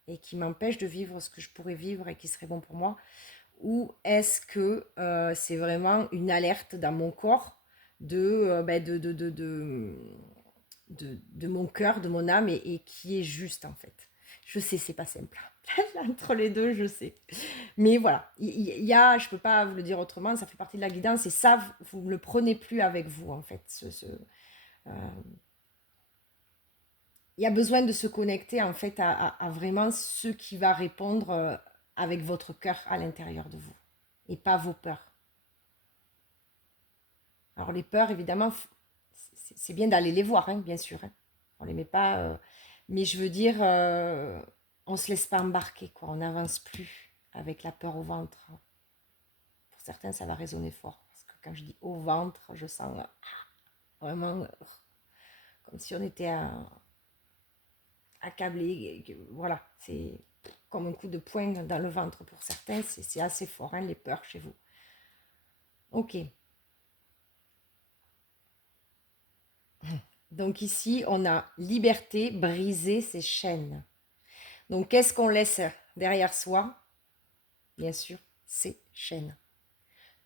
et qui m'empêche de vivre ce que je pourrais vivre et qui serait bon pour moi? Ou est-ce que c'est vraiment une alerte dans mon corps ben, de mon cœur, de mon âme et qui est juste en fait? Je sais, c'est pas simple. Entre les deux, je sais. Mais voilà, il y a, je peux pas vous le dire autrement, ça fait partie de la guidance et ça, vous ne le prenez plus avec vous en fait. Euh, il y a besoin de se connecter en fait à vraiment ce qui va répondre avec votre cœur à l'intérieur de vous et pas vos peurs. Alors les peurs, évidemment, c'est bien d'aller les voir, hein, bien sûr. Hein. On les met pas, mais je veux dire, on se laisse pas embarquer, quoi. On n'avance plus avec la peur au ventre. Pour certains, ça va résonner fort parce que quand je dis au ventre, je sens vraiment comme si on était accablé. Voilà, c'est comme un coup de poing dans le ventre pour certains. C'est assez fort, hein, les peurs chez vous. Ok. Donc ici, on a liberté, briser ses chaînes. Donc qu'est-ce qu'on laisse derrière soi? Bien sûr, ces chaînes.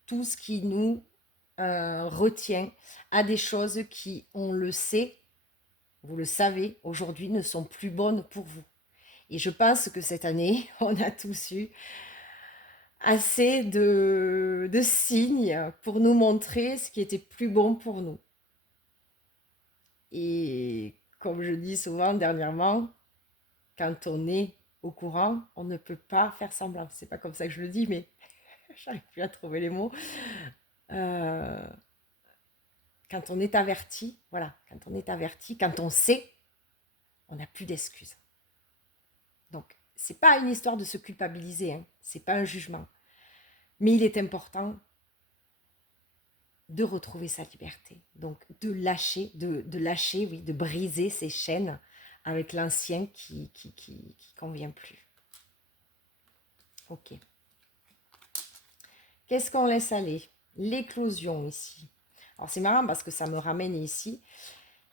Tout ce qui nous retient à des choses qui, on le sait, vous le savez, aujourd'hui ne sont plus bonnes pour vous. Et je pense que cette année, on a tous eu assez de signes pour nous montrer ce qui était plus bon pour nous. Et comme je dis souvent dernièrement, quand on est au courant, on ne peut pas faire semblant. C'est pas comme ça que je le dis, mais j'arrive plus à trouver les mots. Euh, quand on est averti, voilà, quand on est averti, quand on sait, on n'a plus d'excuses. Donc, c'est pas une histoire de se culpabiliser, hein, c'est pas un jugement. Mais il est important de retrouver sa liberté. Donc, de lâcher, oui, de briser ces chaînes avec l'ancien qui convient plus. Ok. Qu'est-ce qu'on laisse aller? L'éclosion ici. Alors, c'est marrant parce que ça me ramène ici.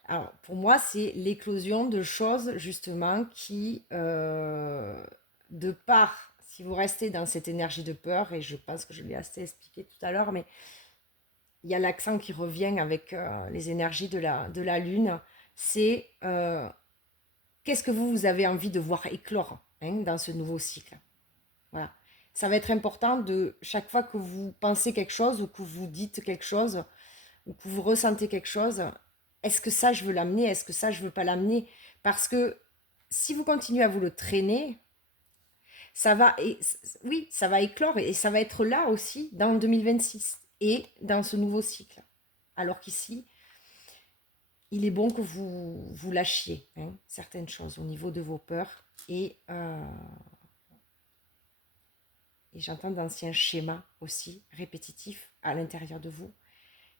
Alors, pour moi, c'est l'éclosion de choses, justement, qui, de part, si vous restez dans cette énergie de peur, et je pense que je l'ai assez expliqué tout à l'heure, mais il y a l'accent qui revient avec les énergies de la Lune, c'est qu'est-ce que vous avez envie de voir éclore hein, dans ce nouveau cycle. Voilà. Ça va être important de chaque fois que vous pensez quelque chose ou que vous dites quelque chose ou que vous ressentez quelque chose, est-ce que ça je veux l'amener, est-ce que ça je veux pas l'amener? Parce que si vous continuez à vous le traîner, ça va, oui, ça va éclore et ça va être là aussi dans 2026 et dans ce nouveau cycle. Alors qu'ici, il est bon que vous lâchiez hein, certaines choses au niveau de vos peurs et j'entends d'anciens schémas aussi répétitifs à l'intérieur de vous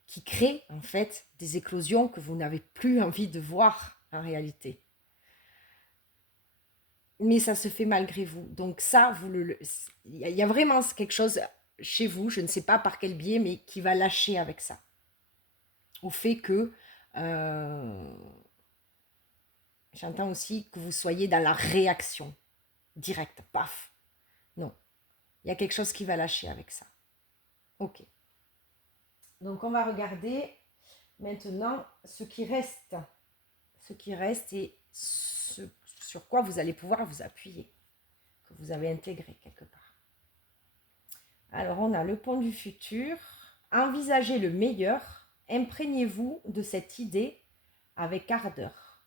qui créent en fait des éclosions que vous n'avez plus envie de voir en réalité. Mais ça se fait malgré vous. Donc ça, il y a vraiment quelque chose chez vous, je ne sais pas par quel biais, mais qui va lâcher avec ça. Au fait que j'entends aussi que vous soyez dans la réaction directe, paf. Non, il y a quelque chose qui va lâcher avec ça. Ok. Donc on va regarder maintenant ce qui reste. Ce qui reste et ce sur quoi vous allez pouvoir vous appuyer, que vous avez intégré quelque part. Alors on a le pont du futur. Envisagez le meilleur. Imprégnez-vous de cette idée avec ardeur.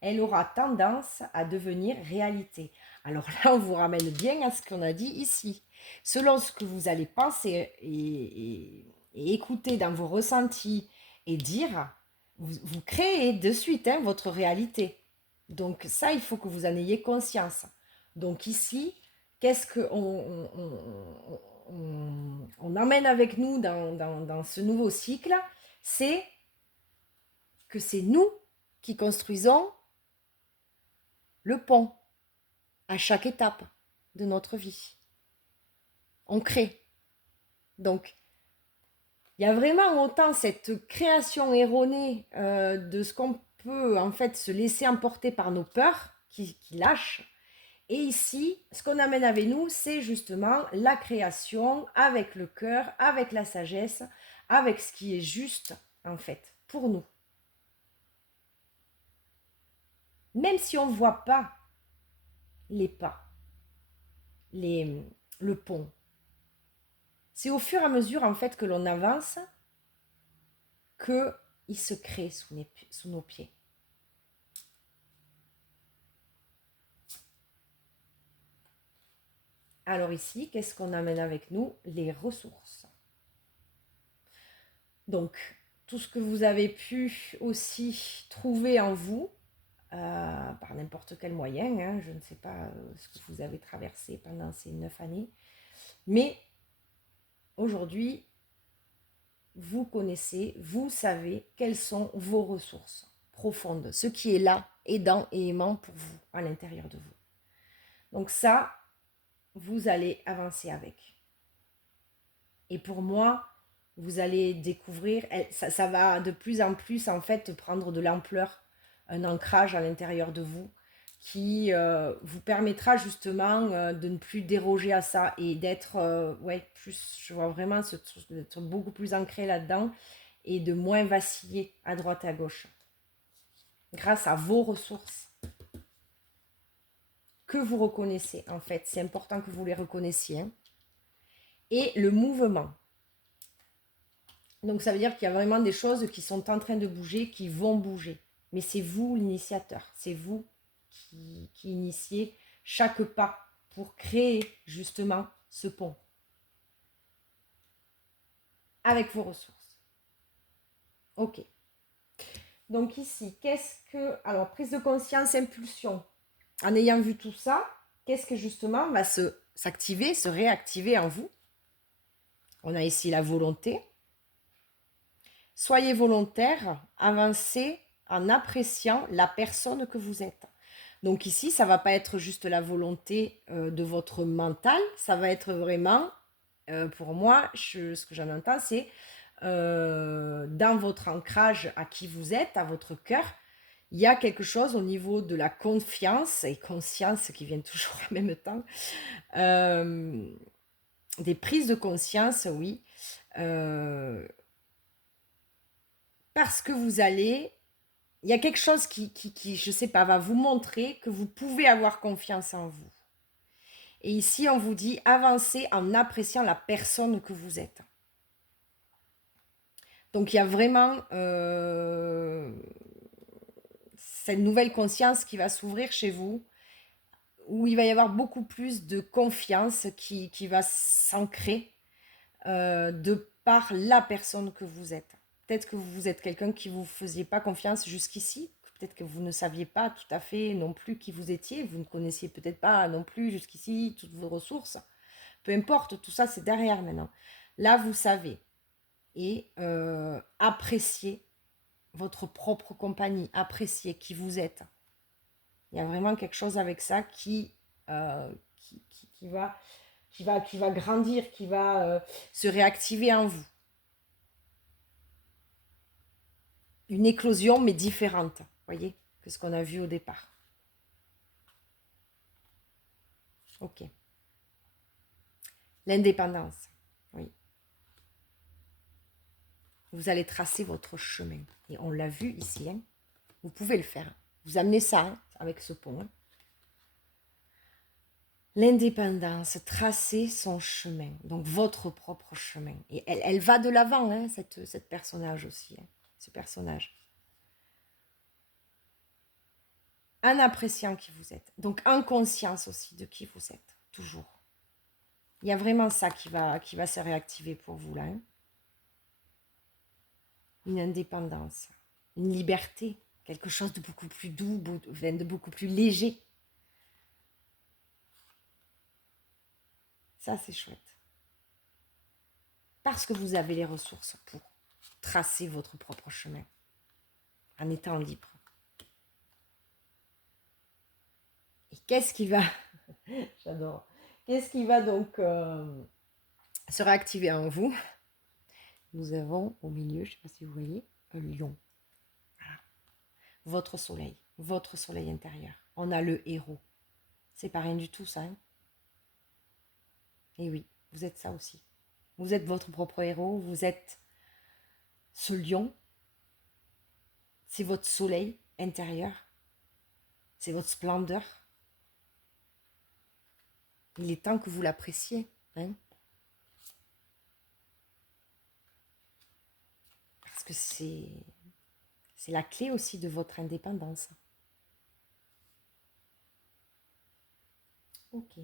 Elle aura tendance à devenir réalité. Alors là, on vous ramène bien à ce qu'on a dit ici. Selon ce que vous allez penser et écouter dans vos ressentis et dire, vous créez de suite hein, votre réalité. Donc ça, il faut que vous en ayez conscience. Donc ici, qu'est-ce qu'on emmène avec nous dans ce nouveau cycle? C'est que c'est nous qui construisons le pont à chaque étape de notre vie. On crée. Donc, il y a vraiment autant cette création erronée de ce qu'on peut en fait se laisser emporter par nos peurs qui lâchent. Et ici, ce qu'on amène avec nous, c'est justement la création avec le cœur, avec la sagesse, avec ce qui est juste en fait pour nous. Même si on ne voit pas les pas, le pont, c'est au fur et à mesure en fait que l'on avance qu'il se crée sous nos pieds. Alors ici, qu'est-ce qu'on amène avec nous? Les ressources. Donc, tout ce que vous avez pu aussi trouver en vous, par n'importe quel moyen, hein, je ne sais pas ce que vous avez traversé pendant ces 9 années, mais aujourd'hui, vous connaissez, vous savez quelles sont vos ressources profondes, ce qui est là, aidant et aimant pour vous, à l'intérieur de vous. Donc ça, vous allez avancer avec. Et pour moi, vous allez découvrir, ça va de plus en plus en fait prendre de l'ampleur, un ancrage à l'intérieur de vous qui vous permettra justement de ne plus déroger à ça et d'être, plus, je vois vraiment d'être beaucoup plus ancré là-dedans et de moins vaciller à droite et à gauche. Grâce à vos ressources que vous reconnaissez en fait, c'est important que vous les reconnaissiez. Hein. Et le mouvement. Donc ça veut dire qu'il y a vraiment des choses qui sont en train de bouger, qui vont bouger. Mais c'est vous l'initiateur, c'est vous qui initiez chaque pas pour créer justement ce pont avec vos ressources. Ok. Donc ici, alors prise de conscience, impulsion. En ayant vu tout ça, qu'est-ce que justement va s'activer, se réactiver en vous? On a ici la volonté. Soyez volontaire, avancez en appréciant la personne que vous êtes. Donc ici, ça ne va pas être juste la volonté de votre mental, ça va être vraiment, pour moi, ce que j'en entends, c'est dans votre ancrage à qui vous êtes, à votre cœur, il y a quelque chose au niveau de la confiance et conscience qui viennent toujours en même temps, des prises de conscience, oui, parce que il y a quelque chose qui, je sais pas, va vous montrer que vous pouvez avoir confiance en vous. Et ici, on vous dit avancez en appréciant la personne que vous êtes. Donc, il y a vraiment cette nouvelle conscience qui va s'ouvrir chez vous, où il va y avoir beaucoup plus de confiance qui va s'ancrer de par la personne que vous êtes. peut-être que vous êtes quelqu'un qui ne vous faisiez pas confiance jusqu'ici. Peut-être que vous ne saviez pas tout à fait non plus qui vous étiez. Vous ne connaissiez peut-être pas non plus jusqu'ici toutes vos ressources. Peu importe, tout ça, c'est derrière maintenant. Là, vous savez. Et appréciez votre propre compagnie. Appréciez qui vous êtes. Il y a vraiment quelque chose avec ça qui va grandir, qui va se réactiver en vous. Une éclosion, mais différente, voyez, que ce qu'on a vu au départ. Ok. L'indépendance, oui. Vous allez tracer votre chemin. Et on l'a vu ici, hein. Vous pouvez le faire. Vous amenez ça hein, avec ce pont. Hein. L'indépendance, tracer son chemin, donc votre propre chemin. Et elle va de l'avant, hein, cette personnage aussi, hein, ce personnage. En appréciant qui vous êtes, donc en conscience aussi de qui vous êtes, toujours. Il y a vraiment ça qui va se réactiver pour vous là. Hein. Une indépendance, une liberté, quelque chose de beaucoup plus doux, de beaucoup plus léger. Ça, c'est chouette. Parce que vous avez les ressources pour tracer votre propre chemin en étant libre. Et qu'est-ce qui va... J'adore. Qu'est-ce qui va donc se réactiver en vous? Nous avons au milieu, je ne sais pas si vous voyez, un lion. Voilà. Votre soleil intérieur. On a le héros. C'est pas rien du tout ça. Hein. Et oui, vous êtes ça aussi. Vous êtes votre propre héros, vous êtes ce lion. C'est votre soleil intérieur. C'est votre splendeur. Il est temps que vous l'appréciez. Hein. Parce que c'est la clé aussi de votre indépendance. Ok.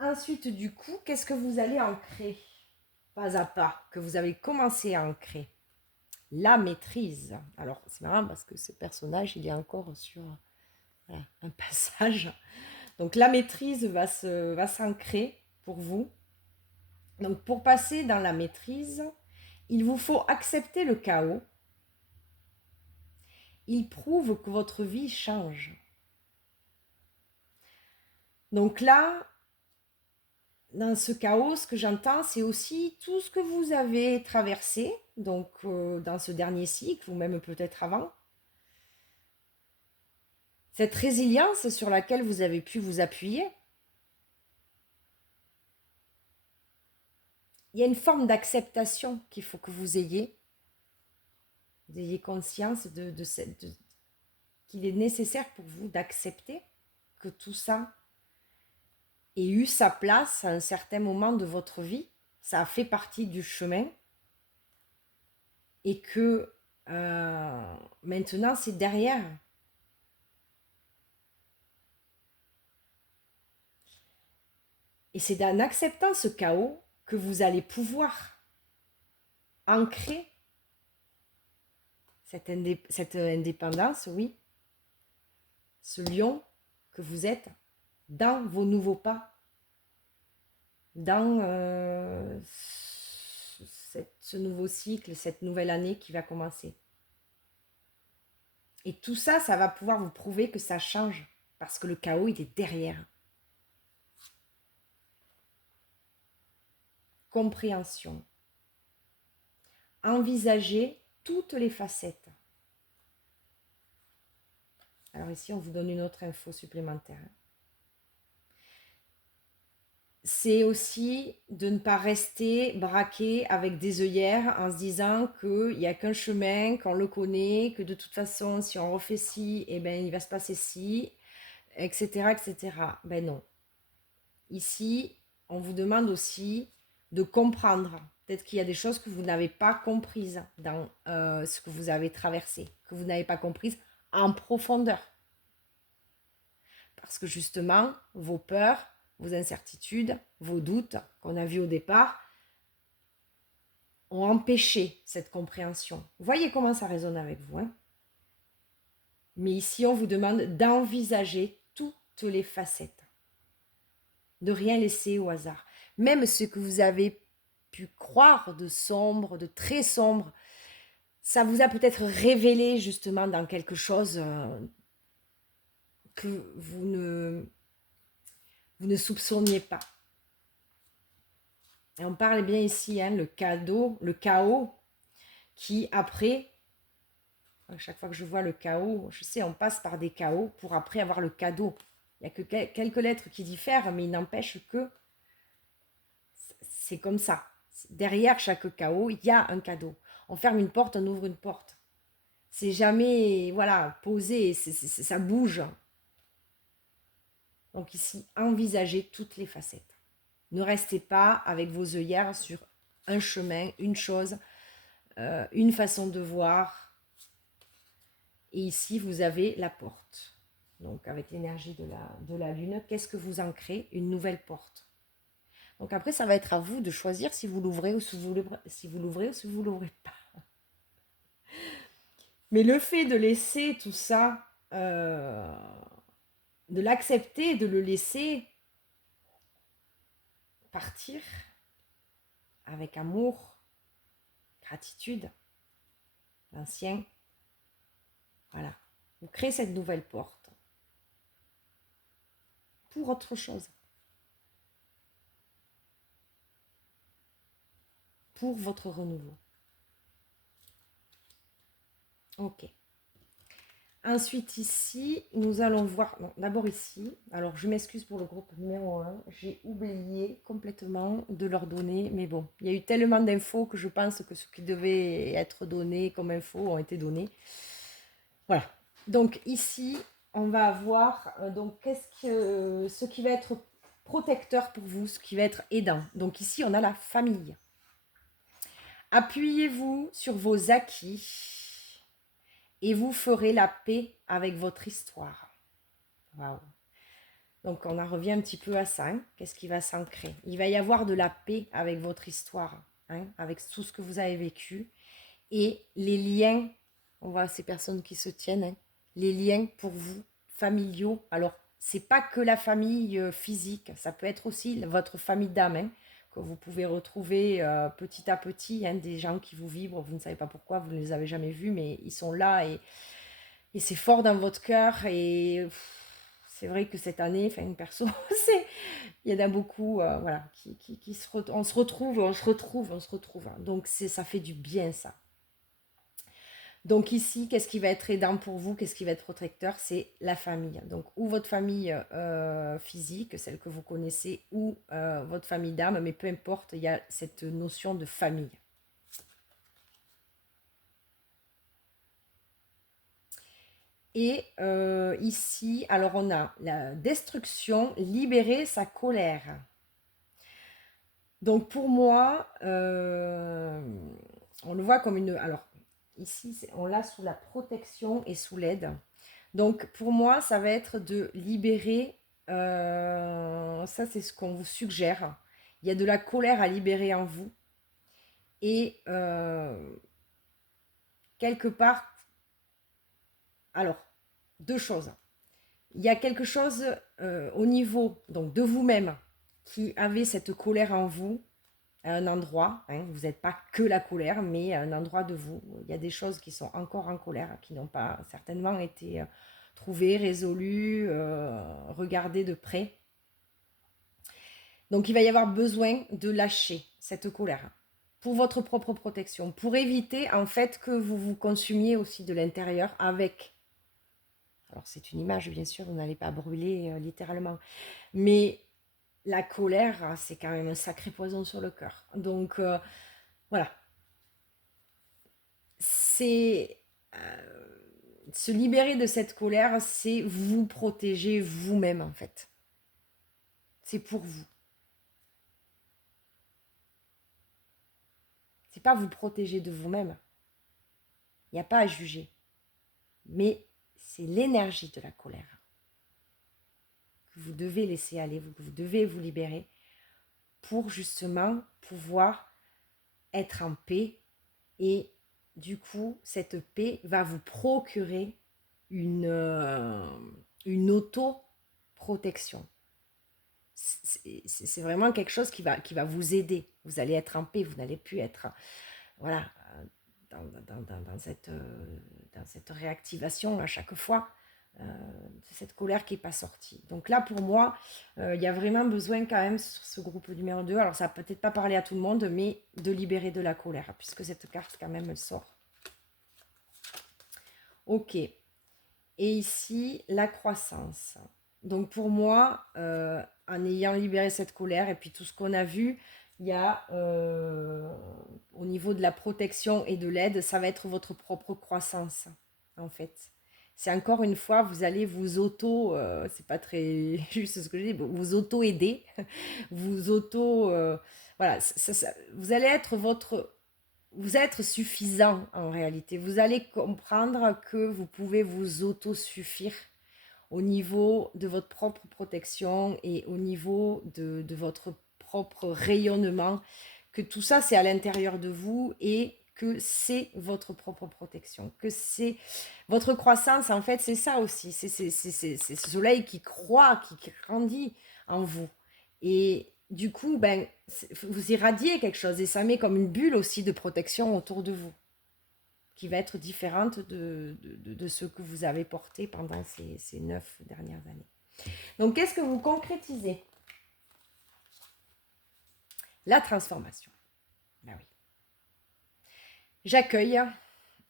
Ensuite, du coup, qu'est-ce que vous allez ancrer pas à pas, que vous avez commencé à ancrer? La maîtrise. Alors, c'est marrant parce que ce personnage, il est encore sur voilà, un passage. Donc, la maîtrise va s'ancrer pour vous. Donc, pour passer dans la maîtrise, il vous faut accepter le chaos. Il prouve que votre vie change. Donc là, dans ce chaos, ce que j'entends, c'est aussi tout ce que vous avez traversé, donc dans ce dernier cycle, ou même peut-être avant. Cette résilience sur laquelle vous avez pu vous appuyer. Il y a une forme d'acceptation qu'il faut que vous ayez. Vous ayez conscience qu'il est nécessaire pour vous d'accepter que tout ça ait eu sa place à un certain moment de votre vie. Ça a fait partie du chemin. Et que maintenant, c'est derrière. Et c'est en acceptant ce chaos que vous allez pouvoir ancrer cette indépendance, oui, ce lion que vous êtes dans vos nouveaux pas, dans ce nouveau cycle, cette nouvelle année qui va commencer. Et tout ça, ça va pouvoir vous prouver que ça change, parce que le chaos, il est derrière. Compréhension. Envisager toutes les facettes. Alors ici, on vous donne une autre info supplémentaire. C'est aussi de ne pas rester braqué avec des œillères en se disant qu'il n'y a qu'un chemin, qu'on le connaît, que de toute façon, si on refait ci, eh ben, il va se passer ci, etc., etc. Ben non. Ici, on vous demande aussi de comprendre. Peut-être qu'il y a des choses que vous n'avez pas comprises dans ce que vous avez traversé, que vous n'avez pas comprises en profondeur. Parce que justement, vos peurs, vos incertitudes, vos doutes qu'on a vus au départ, ont empêché cette compréhension. Voyez comment ça résonne avec vous, hein. Mais ici, on vous demande d'envisager toutes les facettes, de rien laisser au hasard. Même ce que vous avez pu croire de sombre, de très sombre, ça vous a peut-être révélé justement dans quelque chose que vous ne soupçonniez pas. Et on parle bien ici, hein, le chaos qui après, à chaque fois que je vois le chaos, je sais, on passe par des chaos pour après avoir le cadeau. Il n'y a que quelques lettres qui diffèrent, mais il n'empêche que c'est comme ça. Derrière chaque chaos, il y a un cadeau. On ferme une porte, on ouvre une porte. C'est jamais, voilà, posé, ça bouge. Donc ici, envisagez toutes les facettes. Ne restez pas avec vos œillères sur un chemin, une chose, une façon de voir. Et ici, vous avez la porte. Donc avec l'énergie de la lune, qu'est-ce que vous ancrez? Une nouvelle porte. Donc après, ça va être à vous de choisir si vous l'ouvrez ou si vous l'ouvrez ou si vous l'ouvrez pas. Mais le fait de laisser tout ça, de l'accepter, de le laisser partir avec amour, gratitude, l'ancien, voilà. Vous créez cette nouvelle porte pour autre chose, pour votre renouveau. Ok. Ensuite ici, nous allons voir, non, d'abord ici, alors je m'excuse pour le groupe numéro 1, j'ai oublié complètement de leur donner, mais bon, il y a eu tellement d'infos que je pense que ce qui devait être donné comme infos ont été donnés. Voilà, donc ici, on va avoir, donc ce qui va être protecteur pour vous, ce qui va être aidant. Donc ici, on a la famille. Appuyez-vous sur vos acquis et vous ferez la paix avec votre histoire. Waouh. Donc on en revient un petit peu à ça. Hein. Qu'est-ce qui va s'ancrer? Il va y avoir de la paix avec votre histoire, hein, avec tout ce que vous avez vécu. Et les liens, on voit ces personnes qui se tiennent, hein, les liens pour vous, familiaux. Alors, c'est pas que la famille physique, ça peut être aussi votre famille d'âme, hein, que vous pouvez retrouver petit à petit, hein, des gens qui vous vibrent, vous ne savez pas pourquoi, vous ne les avez jamais vus, mais ils sont là et c'est fort dans votre cœur. Et c'est vrai que cette année, enfin, une personne, il y en a beaucoup, voilà, on se retrouve, hein. Donc, ça fait du bien, ça. Donc ici, qu'est-ce qui va être aidant pour vous? Qu'est-ce qui va être protecteur? C'est la famille. Donc ou votre famille physique, celle que vous connaissez, ou votre famille d'âme, mais peu importe, il y a cette notion de famille. Et ici, alors on a la destruction, libérer sa colère. Donc pour moi, on le voit comme une... Alors ici, on l'a sous la protection et sous l'aide. Donc pour moi, ça va être de libérer, ça c'est ce qu'on vous suggère. Il y a de la colère à libérer en vous. Et quelque part, alors, deux choses. Il y a quelque chose au niveau donc, de vous-même qui avait cette colère en vous, à un endroit, hein, vous n'êtes pas que la colère, mais à un endroit de vous. Il y a des choses qui sont encore en colère, qui n'ont pas certainement été trouvées, résolues, regardées de près. Donc il va y avoir besoin de lâcher cette colère pour votre propre protection, pour éviter en fait que vous vous consumiez aussi de l'intérieur avec... Alors c'est une image bien sûr, vous n'allez pas brûler littéralement, mais la colère, c'est quand même un sacré poison sur le cœur. Donc voilà, c'est se libérer de cette colère, c'est vous protéger vous-même en fait. C'est pour vous. C'est pas vous protéger de vous-même. Il n'y a pas à juger. Mais c'est l'énergie de la colère que vous devez laisser aller, que vous devez vous libérer pour justement pouvoir être en paix et du coup, cette paix va vous procurer une auto-protection. C'est vraiment quelque chose qui va vous aider. Vous allez être en paix, vous n'allez plus être voilà, dans cette réactivation à chaque fois, cette colère qui n'est pas sortie. Donc là, pour moi, il y a vraiment besoin quand même sur ce groupe numéro 2, alors ça va peut-être pas parler à tout le monde, mais de libérer de la colère, puisque cette carte quand même elle sort. Ok. Et ici, la croissance. Donc pour moi, en ayant libéré cette colère et puis tout ce qu'on a vu, il y a au niveau de la protection et de l'aide, ça va être votre propre croissance en fait. C'est encore une fois, vous allez vous auto, c'est pas très juste ce que je dis, vous auto-aider, vous auto, voilà, vous allez être vous êtes suffisant en réalité. Vous allez comprendre que vous pouvez vous auto-suffire au niveau de votre propre protection et au niveau de votre propre rayonnement, que tout ça c'est à l'intérieur de vous et que c'est votre propre protection, que c'est votre croissance en fait, c'est ça aussi, c'est ce soleil qui croît, qui grandit en vous. Et du coup, ben, vous irradiez quelque chose et ça met comme une bulle aussi de protection autour de vous qui va être différente de ce que vous avez porté pendant ces 9 dernières années. Donc, qu'est-ce que vous concrétisez? La transformation. Ben oui. J'accueille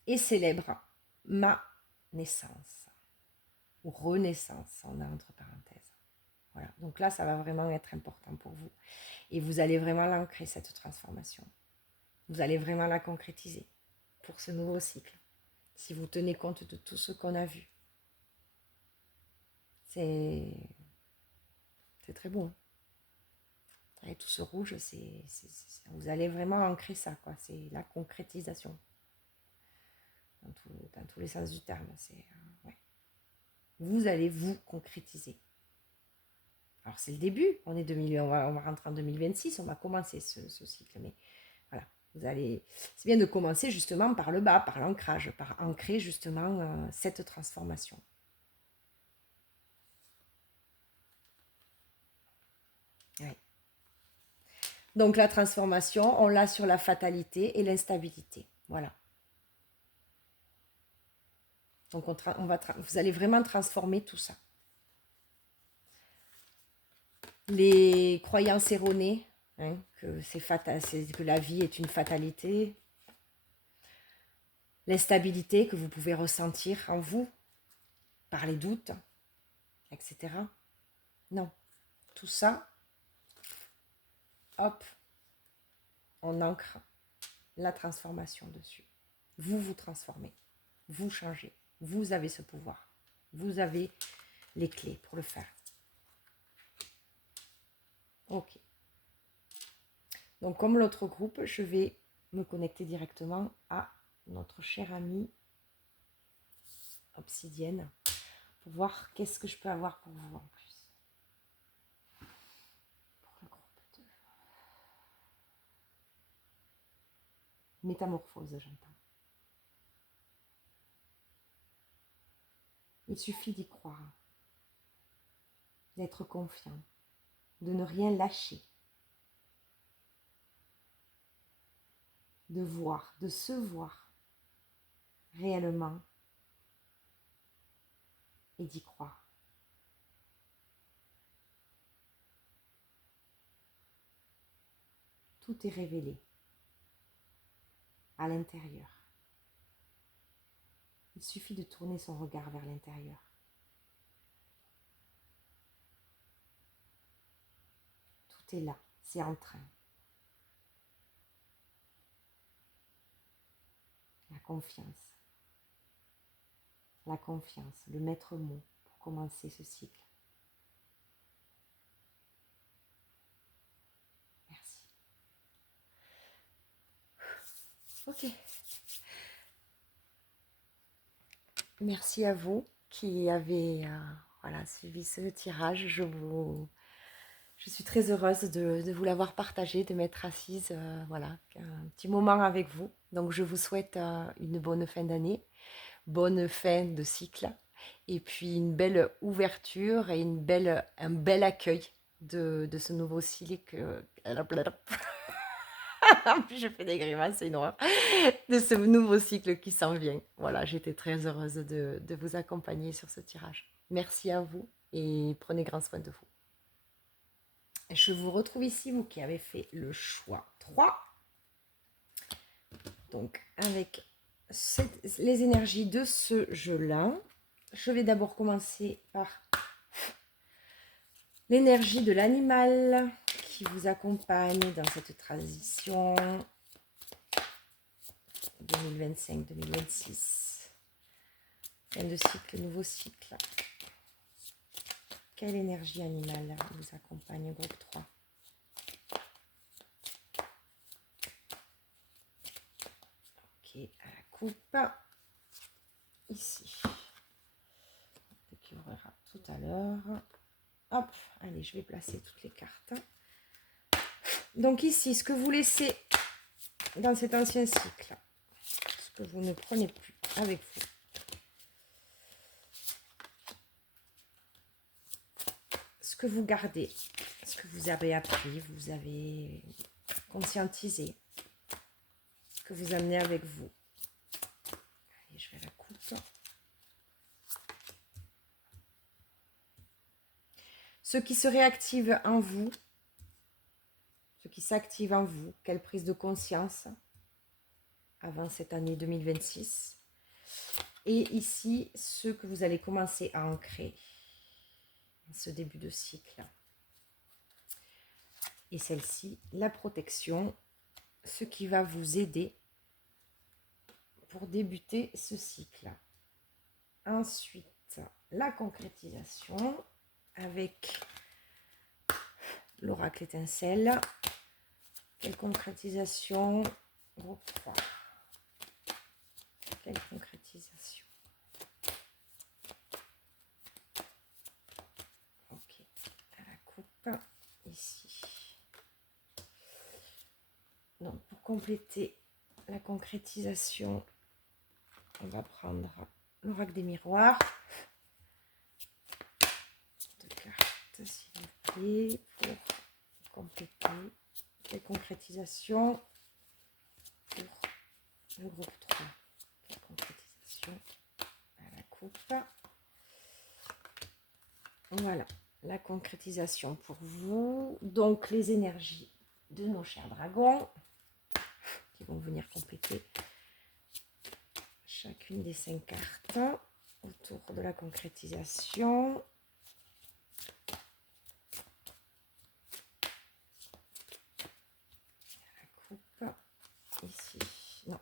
et célèbre ma naissance ou renaissance, on a entre parenthèses. Voilà. Donc là, ça va vraiment être important pour vous. Et vous allez vraiment l'ancrer, cette transformation. Vous allez vraiment la concrétiser pour ce nouveau cycle. Si vous tenez compte de tout ce qu'on a vu. C'est très beau. Et tout ce rouge, vous allez vraiment ancrer ça, quoi. C'est la concrétisation. Dans tous les sens du terme. Ouais. Vous allez vous concrétiser. Alors c'est le début, on est 2000, on va rentrer en 2026, on va commencer ce cycle. Mais voilà, c'est bien de commencer justement par le bas, par l'ancrage, par ancrer justement cette transformation. Ouais. Donc la transformation, on l'a sur la fatalité et l'instabilité. Voilà. Donc vous allez vraiment transformer tout ça. Les croyances erronées, hein, que c'est fatal, que la vie est une fatalité, l'instabilité que vous pouvez ressentir en vous par les doutes, etc. Non, tout ça, hop, on ancre la transformation dessus. Vous vous transformez, vous changez, vous avez ce pouvoir, vous avez les clés pour le faire. Ok. Donc comme l'autre groupe, je vais me connecter directement à notre chère amie obsidienne pour voir qu'est-ce que je peux avoir pour vous en plus. Pour le groupe 2. Métamorphose, j'entends. Il suffit d'y croire, d'être confiant, de ne rien lâcher, de voir, de se voir réellement et d'y croire. Tout est révélé à l'intérieur. Il suffit de tourner son regard vers l'intérieur. Tout est là, c'est en train. La confiance. La confiance, le maître mot pour commencer ce cycle. Merci. Ok. Merci à vous qui avez suivi ce tirage. Je suis très heureuse de vous l'avoir partagé, de m'être assise, voilà, un petit moment avec vous. Donc je vous souhaite une bonne fin d'année, bonne fin de cycle, et puis une belle ouverture et un bel accueil de ce nouveau cycle. En plus, je fais des grimaces, c'est une horreur. De ce nouveau cycle qui s'en vient. Voilà, j'étais très heureuse de vous accompagner sur ce tirage. Merci à vous et prenez grand soin de vous. Je vous retrouve ici, vous qui avez fait le choix 3. Donc, avec les énergies de ce jeu-là, je vais d'abord commencer par l'énergie de l'animal qui vous accompagne dans cette transition 2025-2026. Fin de cycle, nouveau cycle. Quelle énergie animale vous accompagne, groupe 3? Ok, à la coupe. Ici. Qui ouvrira tout à l'heure. Hop, allez, je vais placer toutes les cartes. Donc ici, ce que vous laissez dans cet ancien cycle, ce que vous ne prenez plus avec vous, ce que vous gardez, ce que vous avez appris, vous avez conscientisé, ce que vous amenez avec vous. Allez, je vais à la coupe. Ce qui se réactive en vous, ce qui s'active en vous, quelle prise de conscience avant cette année 2026. Et ici, ce que vous allez commencer à ancrer en ce début de cycle. Et celle-ci, la protection, ce qui va vous aider pour débuter ce cycle. Ensuite, la concrétisation avec l'oracle étincelle. Quelle concrétisation? Groupe 3. Quelle concrétisation? Ok, à la coupe, ici. Donc, pour compléter la concrétisation, on va prendre l'oracle des miroirs. 2 cartes, s'il vous plaît, pour compléter. Quelle concrétisation pour le groupe 3? Quelle concrétisation à la coupe? Voilà, la concrétisation pour vous. Donc, les énergies de nos chers dragons qui vont venir compléter chacune des 5 cartes autour de la concrétisation. La coupe, ici, non,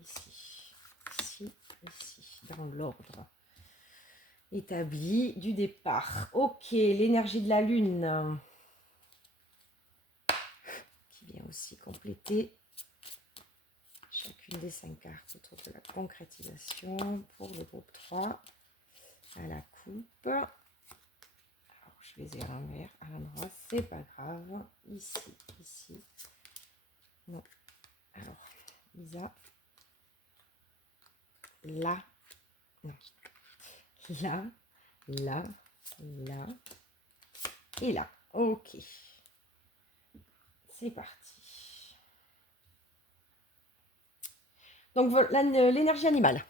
ici, ici, ici, dans l'ordre établi du départ. Ok, l'énergie de la lune qui vient aussi compléter chacune des 5 cartes autour de la concrétisation pour le groupe 3 à la coupe. Alors, je les ai à l'envers, à l'endroit, c'est pas grave. Ici, ici. Non. Alors, Lisa. Là. Non. Là, là, là et là. Ok. C'est parti. Donc, l'énergie animale.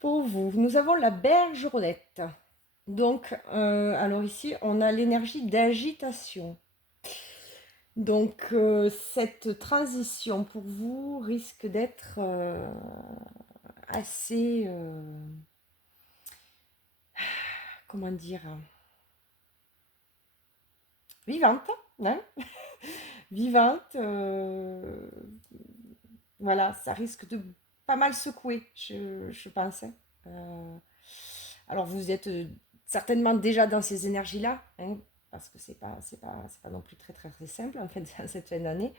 Pour vous, nous avons la bergeronnette. Donc, alors ici, on a l'énergie d'agitation. Donc, cette transition pour vous risque d'être assez, comment dire, vivante, hein. Vivante. Voilà, ça risque de pas mal secouer, je pense. Alors, vous êtes certainement déjà dans ces énergies-là, hein, parce que c'est pas non plus très, très, très simple, en fait, cette fin d'année,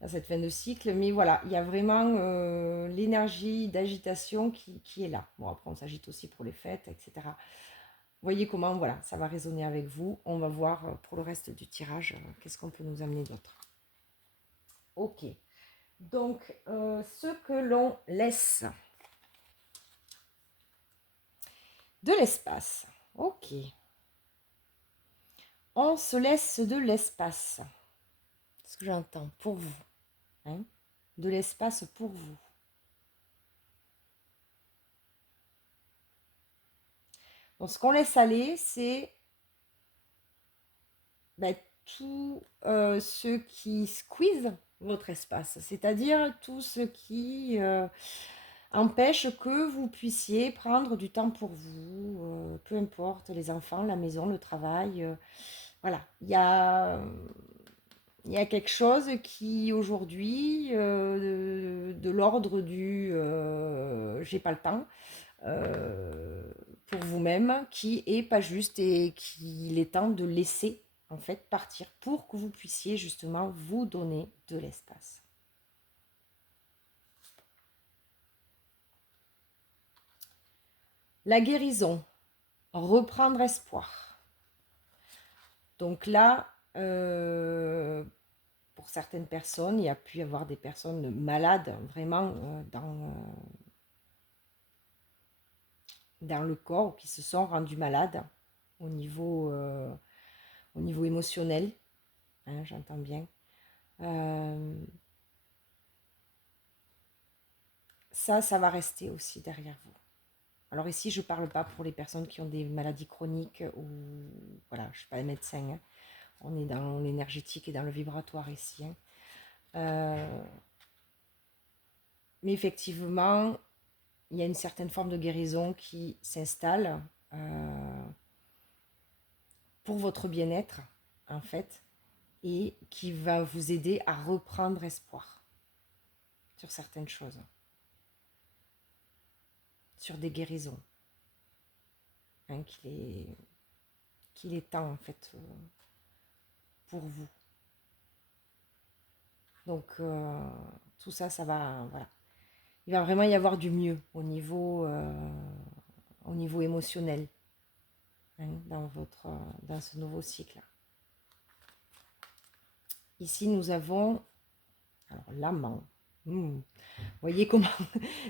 dans cette fin de cycle. Mais voilà, il y a vraiment l'énergie d'agitation qui est là. Bon, après, on s'agite aussi pour les fêtes, etc. Voyez comment, voilà, ça va résonner avec vous. On va voir pour le reste du tirage, qu'est-ce qu'on peut nous amener d'autre. Ok. Donc, ce que l'on laisse. De l'espace. Ok. On se laisse de l'espace. C'est ce que j'entends pour vous. Hein, de l'espace pour vous. Donc, ce qu'on laisse aller, c'est ben, tout ce qui squeeze votre espace. C'est-à-dire tout ce qui empêche que vous puissiez prendre du temps pour vous, peu importe, les enfants, la maison, le travail. Voilà, il y a quelque chose qui aujourd'hui, de l'ordre du j'ai pas le temps, pour vous-même, qui est pas juste et qu'il est temps de laisser en fait partir pour que vous puissiez justement vous donner de l'espace. La guérison, reprendre espoir. Donc là, pour certaines personnes, il y a pu y avoir des personnes malades vraiment dans le corps, qui se sont rendues malades au niveau émotionnel, hein, j'entends bien. Ça va rester aussi derrière vous. Alors ici, je ne parle pas pour les personnes qui ont des maladies chroniques ou... Voilà, je ne suis pas un médecin. Hein. On est dans l'énergétique et dans le vibratoire ici. Hein. Mais effectivement, il y a une certaine forme de guérison qui s'installe pour votre bien-être, en fait, et qui va vous aider à reprendre espoir sur certaines choses, sur des guérisons, hein, qu'il est temps, en fait, pour vous. Donc, tout ça, ça va, voilà. Il va vraiment y avoir du mieux au niveau émotionnel, hein, dans ce nouveau cycle. Ici, nous avons alors l'amant. Voyez comment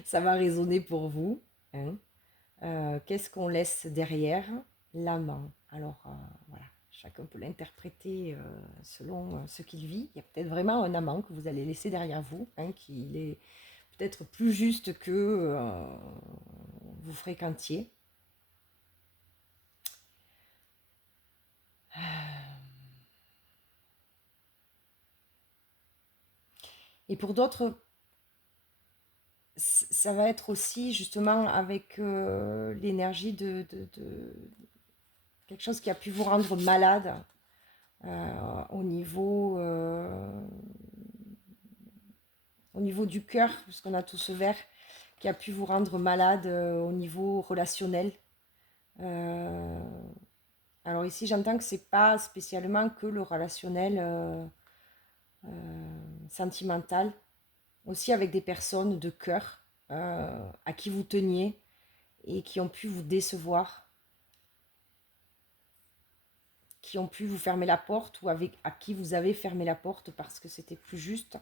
ça va résonner pour vous. Hein. Qu'est-ce qu'on laisse derrière? L'amant. Alors, voilà, chacun peut l'interpréter selon ce qu'il vit. Il y a peut-être vraiment un amant que vous allez laisser derrière vous, hein, qui est peut-être plus juste que vous fréquentiez. Et pour d'autres, ça va être aussi justement avec l'énergie de quelque chose qui a pu vous rendre malade au niveau du cœur, puisqu'on a tout ce verre qui a pu vous rendre malade au niveau relationnel. Alors ici, j'entends que c'est pas spécialement que le relationnel sentimental, aussi avec des personnes de cœur à qui vous teniez et qui ont pu vous décevoir, qui ont pu vous fermer la porte ou à qui vous avez fermé la porte parce que c'était plus juste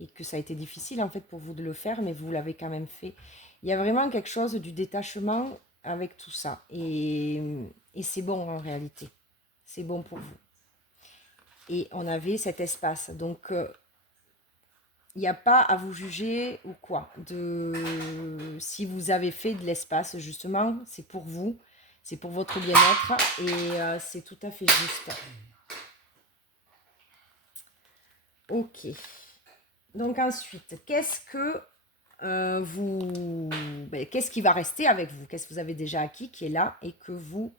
et que ça a été difficile en fait pour vous de le faire, mais vous l'avez quand même fait. Il y a vraiment quelque chose du détachement avec tout ça et c'est bon en réalité, c'est bon pour vous. Et on avait cet espace, donc il n'y a pas à vous juger ou quoi. Si vous avez fait de l'espace, justement, c'est pour vous, c'est pour votre bien-être et c'est tout à fait juste. Ok. Donc ensuite, qu'est-ce qui va rester avec vous? Qu'est-ce que vous avez déjà acquis qui est là et que vous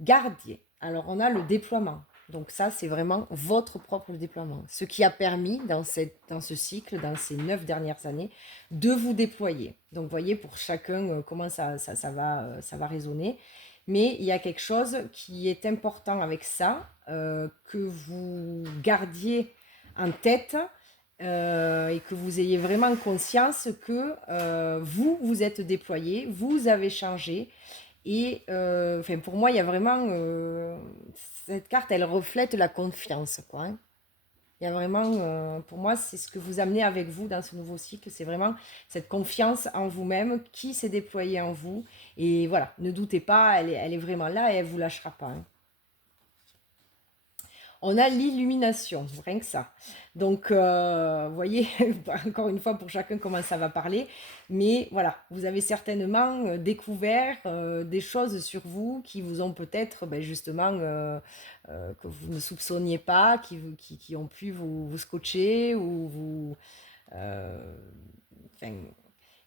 gardiez? Alors on a le déploiement. Donc ça, c'est vraiment votre propre déploiement. Ce qui a permis dans ce cycle, dans ces 9 dernières années, de vous déployer. Donc vous voyez pour chacun comment ça va résonner. Mais il y a quelque chose qui est important avec ça, que vous gardiez en tête et que vous ayez vraiment conscience que vous êtes déployé, vous avez changé Et enfin, pour moi, il y a vraiment... cette carte, elle reflète la confiance, quoi, hein. Il y a vraiment, pour moi, c'est ce que vous amenez avec vous dans ce nouveau cycle. C'est vraiment cette confiance en vous-même qui s'est déployée en vous. Et voilà, ne doutez pas, elle est vraiment là et elle ne vous lâchera pas, hein. On a l'illumination, rien que ça. Donc, vous voyez, encore une fois, pour chacun, comment ça va parler. Mais voilà, vous avez certainement découvert des choses sur vous qui vous ont peut-être, ben, justement, que vous ne soupçonniez pas, qui ont pu vous scotcher ou vous... euh, enfin,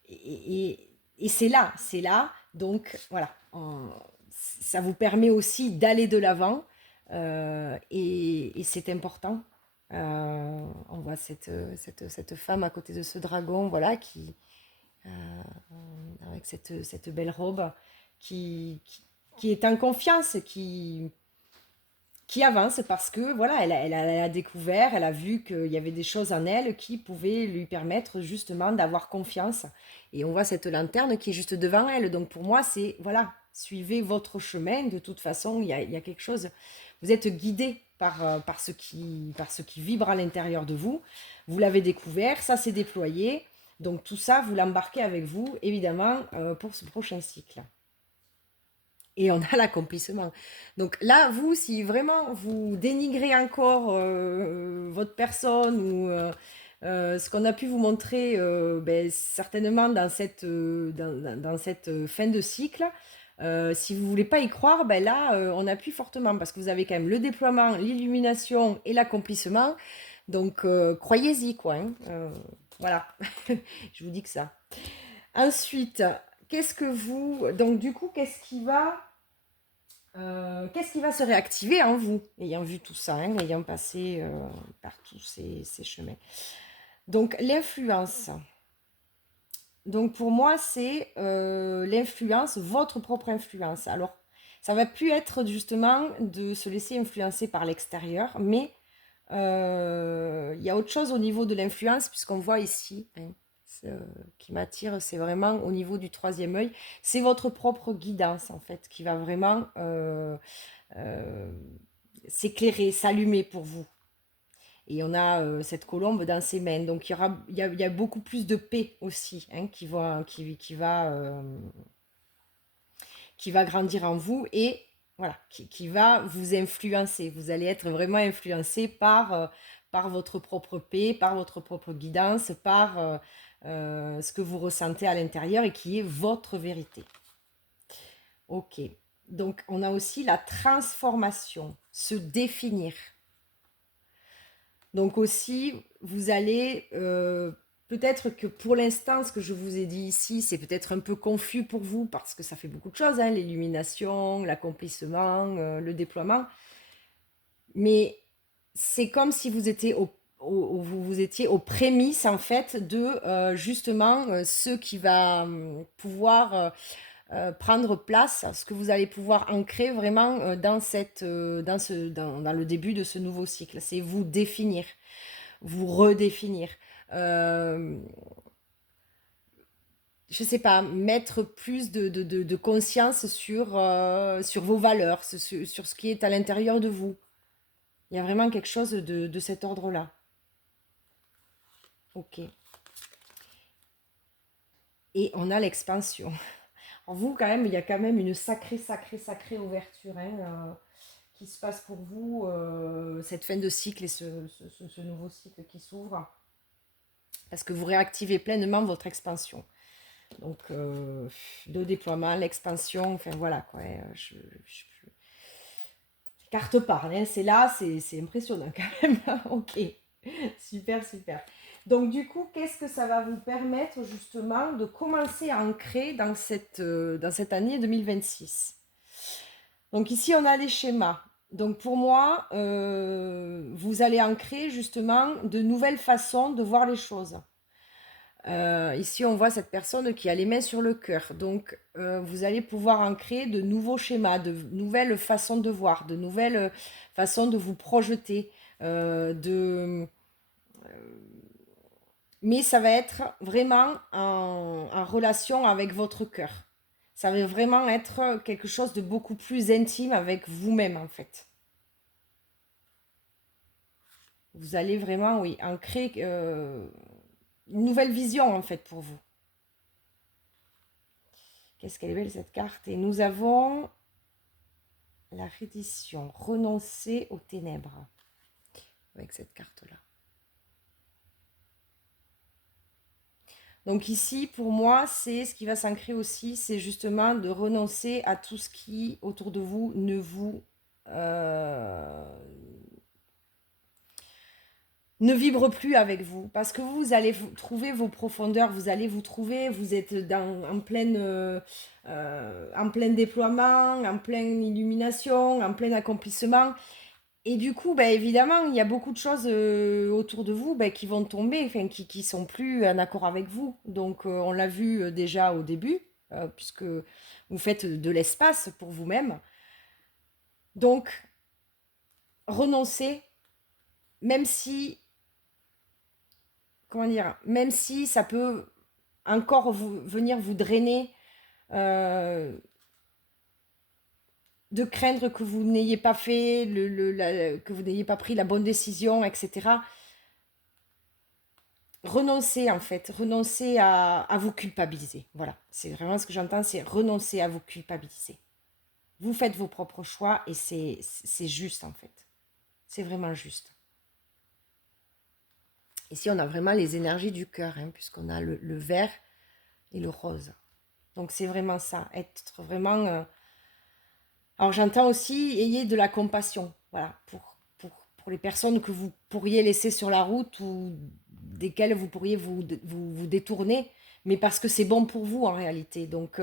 et c'est là. Donc, voilà, ça vous permet aussi d'aller de l'avant et c'est important. On voit cette femme à côté de ce dragon, voilà, euh, avec cette belle robe, qui est en confiance, qui avance parce que voilà, elle a découvert, elle a vu qu'il y avait des choses en elle qui pouvaient lui permettre justement d'avoir confiance. Et on voit cette lanterne qui est juste devant elle. Donc pour moi, c'est voilà, suivez votre chemin. De toute façon, il y a quelque chose. Vous êtes guidé par ce qui vibre à l'intérieur de vous. Vous l'avez découvert, ça s'est déployé. Donc tout ça, vous l'embarquez avec vous, évidemment, pour ce prochain cycle. Et on a l'accomplissement. Donc là, vous, si vraiment vous dénigrez encore votre personne ou ce qu'on a pu vous montrer ben, certainement dans cette fin de cycle, si vous ne voulez pas y croire, ben là, on appuie fortement parce que vous avez quand même le déploiement, l'illumination et l'accomplissement. Donc, croyez-y, quoi, hein. Voilà, je vous dis que ça. Ensuite, qu'est-ce que vous... Donc, du coup, qu'est-ce qui va se réactiver en vous, ayant vu tout ça, hein, ayant passé par tous ces chemins. Donc, l'influence. Donc, pour moi, c'est l'influence, votre propre influence. Alors, ça va plus être justement de se laisser influencer par l'extérieur, mais il y a autre chose au niveau de l'influence, puisqu'on voit ici, hein, qui m'attire, c'est vraiment au niveau du troisième œil. C'est votre propre guidance, en fait, qui va vraiment euh, s'éclairer, s'allumer pour vous. Et on a cette colombe dans ses mains. Donc il y a beaucoup plus de paix aussi, hein, qui va grandir en vous et voilà, qui va vous influencer. Vous allez être vraiment influencé par votre propre paix, par votre propre guidance, par ce que vous ressentez à l'intérieur et qui est votre vérité. Ok. Donc on a aussi la transformation, se définir. Donc aussi, vous allez, peut-être que pour l'instant, ce que je vous ai dit ici, c'est peut-être un peu confus pour vous parce que ça fait beaucoup de choses, hein, l'illumination, l'accomplissement, le déploiement. Mais c'est comme si vous étiez vous étiez aux prémices en fait de justement ce qui va pouvoir prendre place, ce que vous allez pouvoir ancrer vraiment dans le début de ce nouveau cycle. C'est vous définir, vous redéfinir. Euh, je sais pas, mettre plus de conscience sur vos valeurs, sur ce qui est à l'intérieur de vous. Il y a vraiment quelque chose de cet ordre-là. Ok. Et on a l'expansion. En vous, quand même, il y a quand même une sacrée ouverture, hein, qui se passe pour vous, cette fin de cycle et ce nouveau cycle qui s'ouvre. Parce que vous réactivez pleinement votre expansion. Donc, le déploiement, l'expansion, enfin voilà quoi, hein, carte parle, hein, c'est là, c'est impressionnant quand même. Ok, super. Donc du coup, qu'est-ce que ça va vous permettre justement de commencer à ancrer dans cette année 2026? Donc ici, on a les schémas. Donc pour moi, vous allez ancrer justement de nouvelles façons de voir les choses. Ici, on voit cette personne qui a les mains sur le cœur. Donc, vous allez pouvoir ancrer de nouveaux schémas, de nouvelles façons de voir, de nouvelles façons de vous projeter. De... Mais ça va être vraiment en relation avec votre cœur. Ça va vraiment être quelque chose de beaucoup plus intime avec vous-même, en fait. Vous allez vraiment, oui, ancrer une nouvelle vision, en fait, pour vous. Qu'est-ce qu'elle est belle, cette carte. Et nous avons la reddition, renoncer aux ténèbres, avec cette carte-là. Donc ici, pour moi, c'est ce qui va s'ancrer aussi, c'est justement de renoncer à tout ce qui, autour de vous, ne vibre plus avec vous. Parce que vous allez trouver vos profondeurs, vous allez vous trouver, vous êtes en plein déploiement, en pleine illumination, en plein accomplissement. Et du coup, bah, évidemment, il y a beaucoup de choses autour de vous bah, qui vont tomber, enfin, qui sont plus en accord avec vous. Donc, on l'a vu déjà au début, puisque vous faites de l'espace pour vous-même. Donc, renoncez, même si, comment dire, même si ça peut encore venir vous drainer, euh, de craindre que vous n'ayez pas fait, que vous n'ayez pas pris la bonne décision, etc. Renoncer en fait, renoncer à vous culpabiliser. Voilà, c'est vraiment ce que j'entends, c'est renoncer à vous culpabiliser. Vous faites vos propres choix et c'est juste en fait. C'est vraiment juste. Ici, on a vraiment les énergies du cœur, hein, puisqu'on a le vert et le rose. Donc c'est vraiment ça, être vraiment... Alors j'entends aussi, ayez de la compassion, voilà, pour les personnes que vous pourriez laisser sur la route ou desquelles vous pourriez vous détourner, mais parce que c'est bon pour vous en réalité. Donc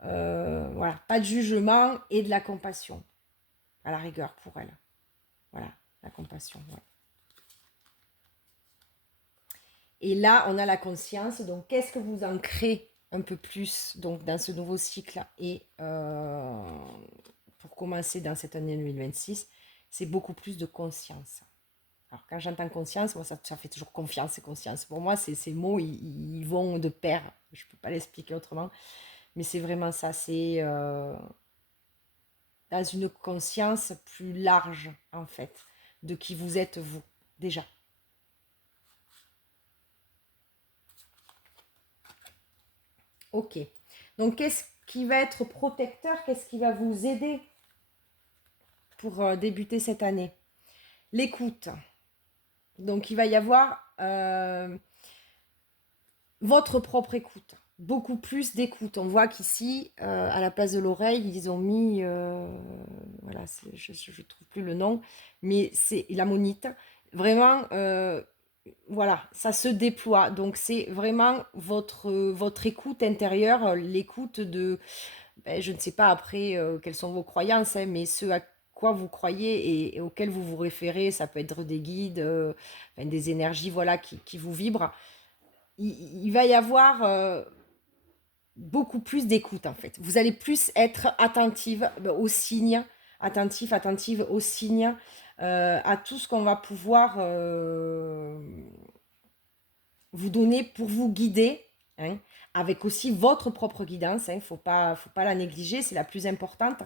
voilà, pas de jugement et de la compassion, à la rigueur pour elle. Voilà, la compassion. Ouais. Et là, on a la conscience. Donc, qu'est-ce que vous ancrez un peu plus donc, dans ce nouveau cycle et pour commencer dans cette année 2026, c'est beaucoup plus de conscience. Alors, quand j'entends conscience, moi, ça fait toujours confiance et conscience. Pour moi, ces mots, ils vont de pair. Je ne peux pas l'expliquer autrement. Mais c'est vraiment ça. C'est dans une conscience plus large, en fait, de qui vous êtes vous, déjà. Ok. Donc, qu'est-ce qui va être protecteur? Qu'est-ce qui va vous aider pour débuter cette année? L'écoute. Donc, il va y avoir votre propre écoute. Beaucoup plus d'écoute. On voit qu'ici, à la place de l'oreille, ils ont mis, voilà, je ne trouve plus le nom, mais c'est l'ammonite. Vraiment, voilà, ça se déploie. Donc, c'est vraiment votre écoute intérieure, l'écoute de, ben, je ne sais pas après quelles sont vos croyances, hein, mais ce à quoi vous croyez et auquel vous vous référez, ça peut être des guides, enfin, des énergies voilà, qui vous vibrent. Il va y avoir beaucoup plus d'écoute en fait. Vous allez plus être attentive aux signes, attentive aux signes, à tout ce qu'on va pouvoir vous donner pour vous guider, hein, avec aussi votre propre guidance. Il ne faut pas la négliger, c'est la plus importante.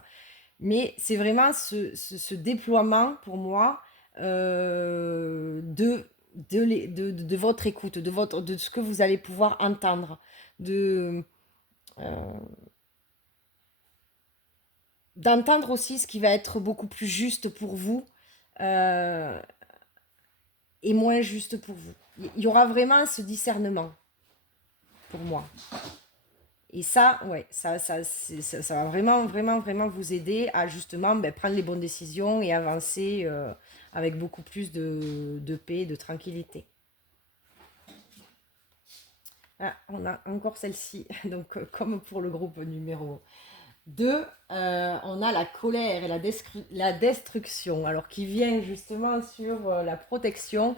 Mais c'est vraiment ce déploiement pour moi de votre écoute, de ce que vous allez pouvoir entendre, de, euh, d'entendre aussi ce qui va être beaucoup plus juste pour vous euh, et moins juste pour vous. Il y aura vraiment ce discernement pour moi. Et ça, ouais, ça va vraiment, vraiment, vraiment vous aider à justement ben, prendre les bonnes décisions et avancer avec beaucoup plus de paix, de tranquillité. Ah, on a encore celle-ci, donc comme pour le groupe numéro 2, on a la colère et la destruction, alors qui vient justement sur la protection.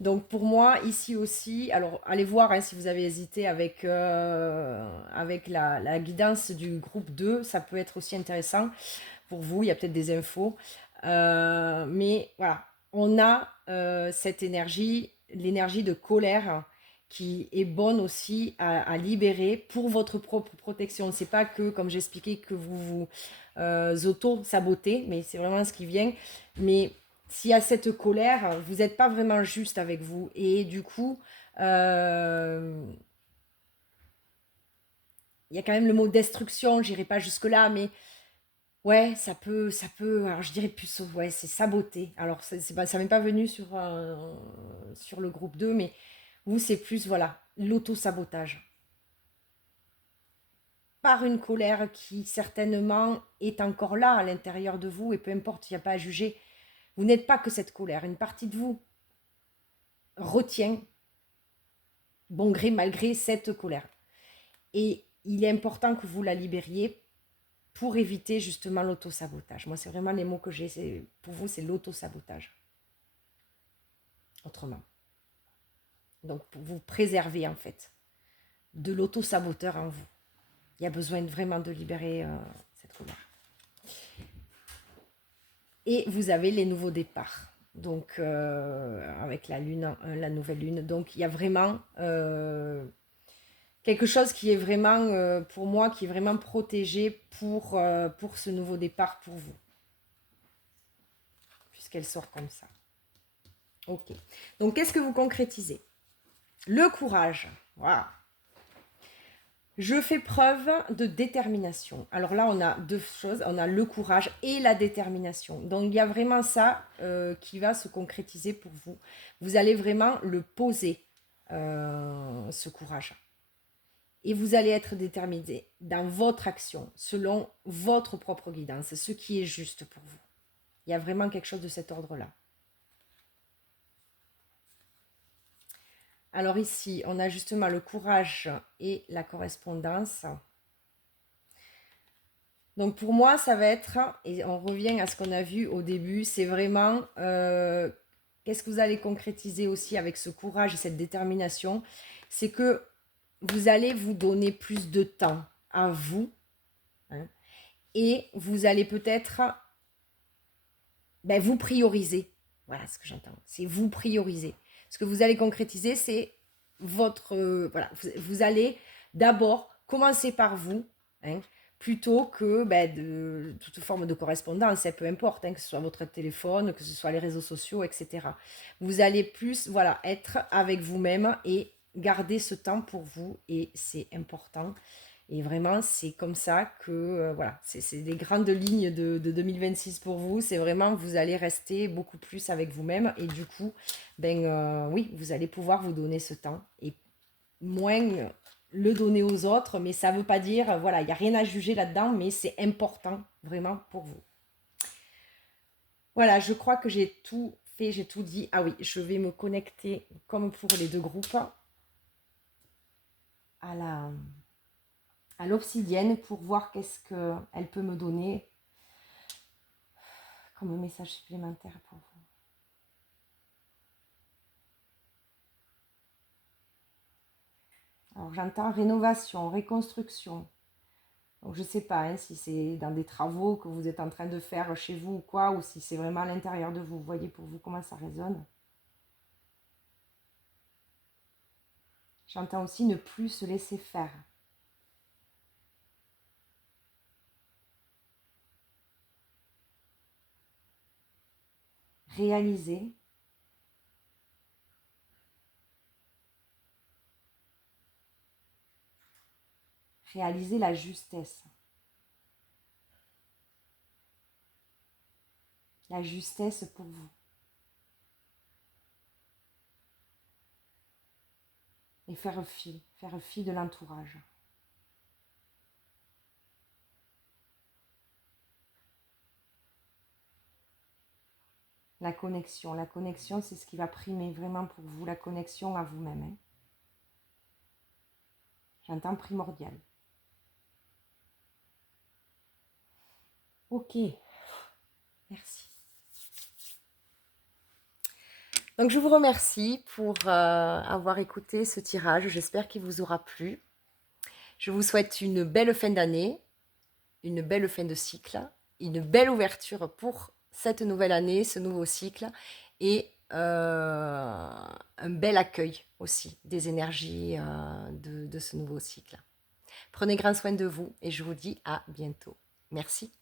Donc pour moi, ici aussi, alors allez voir hein, si vous avez hésité avec la guidance du groupe 2, ça peut être aussi intéressant pour vous, il y a peut-être des infos. Mais voilà, on a cette énergie, l'énergie de colère qui est bonne aussi à libérer pour votre propre protection. C'est pas que, comme j'expliquais, que vous vous auto-sabotez, mais c'est vraiment ce qui vient. Mais s'il y a cette colère, vous n'êtes pas vraiment juste avec vous. Et du coup, il y a quand même le mot destruction, j'irai pas jusque-là, mais ouais, alors je dirais plus, ouais, c'est saboter. Alors, ça m'est pas venu sur le groupe 2, mais vous, c'est plus, voilà, l'auto-sabotage. Par une colère qui, certainement, est encore là à l'intérieur de vous, et peu importe, il n'y a pas à juger. Vous n'êtes pas que cette colère. Une partie de vous retient, bon gré, mal gré, cette colère. Et il est important que vous la libériez pour éviter justement l'auto-sabotage. Moi, c'est vraiment les mots que j'ai. Pour vous, c'est l'auto-sabotage. Autrement. Donc, pour vous préserver, en fait, de l'auto-saboteur en vous. Il y a besoin vraiment de libérer cette colère. Et vous avez les nouveaux départs. Donc, avec la lune, la nouvelle lune. Donc, il y a vraiment quelque chose qui est vraiment, pour moi, qui est vraiment protégé pour ce nouveau départ pour vous. Puisqu'elle sort comme ça. Ok. Donc, qu'est-ce que vous concrétisez? Le courage. Voilà. Je fais preuve de détermination. Alors là, on a deux choses. On a le courage et la détermination. Donc, il y a vraiment ça qui va se concrétiser pour vous. Vous allez vraiment le poser, ce courage. Et vous allez être déterminé dans votre action, selon votre propre guidance, ce qui est juste pour vous. Il y a vraiment quelque chose de cet ordre-là. Alors ici, on a justement le courage et la correspondance. Donc pour moi, ça va être, et on revient à ce qu'on a vu au début, c'est vraiment qu'est-ce que vous allez concrétiser aussi avec ce courage et cette détermination. C'est que vous allez vous donner plus de temps à vous, hein, et vous allez peut-être vous prioriser. Voilà ce que j'entends. C'est vous prioriser. Ce que vous allez concrétiser, c'est votre... voilà, vous allez d'abord commencer par vous, hein, plutôt que de toute forme de correspondance, peu importe, hein, que ce soit votre téléphone, que ce soit les réseaux sociaux, etc. Vous allez plus, voilà, être avec vous-même et garder ce temps pour vous, et c'est important. Et vraiment, c'est comme ça que, voilà, c'est des grandes lignes de 2026 pour vous. C'est vraiment, vous allez rester beaucoup plus avec vous-même. Et du coup, oui, vous allez pouvoir vous donner ce temps. Et moins le donner aux autres. Mais ça ne veut pas dire, voilà, il n'y a rien à juger là-dedans. Mais c'est important, vraiment, pour vous. Voilà, je crois que j'ai tout fait, j'ai tout dit. Ah oui, je vais me connecter, comme pour les deux groupes, à l'obsidienne pour voir qu'est-ce qu'elle peut me donner comme message supplémentaire pour vous. Alors j'entends rénovation, reconstruction. Donc je ne sais pas, hein, si c'est dans des travaux que vous êtes en train de faire chez vous ou quoi, ou si c'est vraiment à l'intérieur de vous. Vous voyez pour vous comment ça résonne. J'entends aussi ne plus se laisser faire. Réaliser. Réaliser la justesse. La justesse pour vous. Et faire fi de l'entourage. La connexion, c'est ce qui va primer vraiment pour vous, la connexion à vous-même. Hein. J'entends primordial. Ok, merci. Donc je vous remercie pour avoir écouté ce tirage. J'espère qu'il vous aura plu. Je vous souhaite une belle fin d'année, une belle fin de cycle, une belle ouverture pour cette nouvelle année, ce nouveau cycle, et un un bel accueil aussi des énergies de ce nouveau cycle. Prenez grand soin de vous et je vous dis à bientôt. Merci.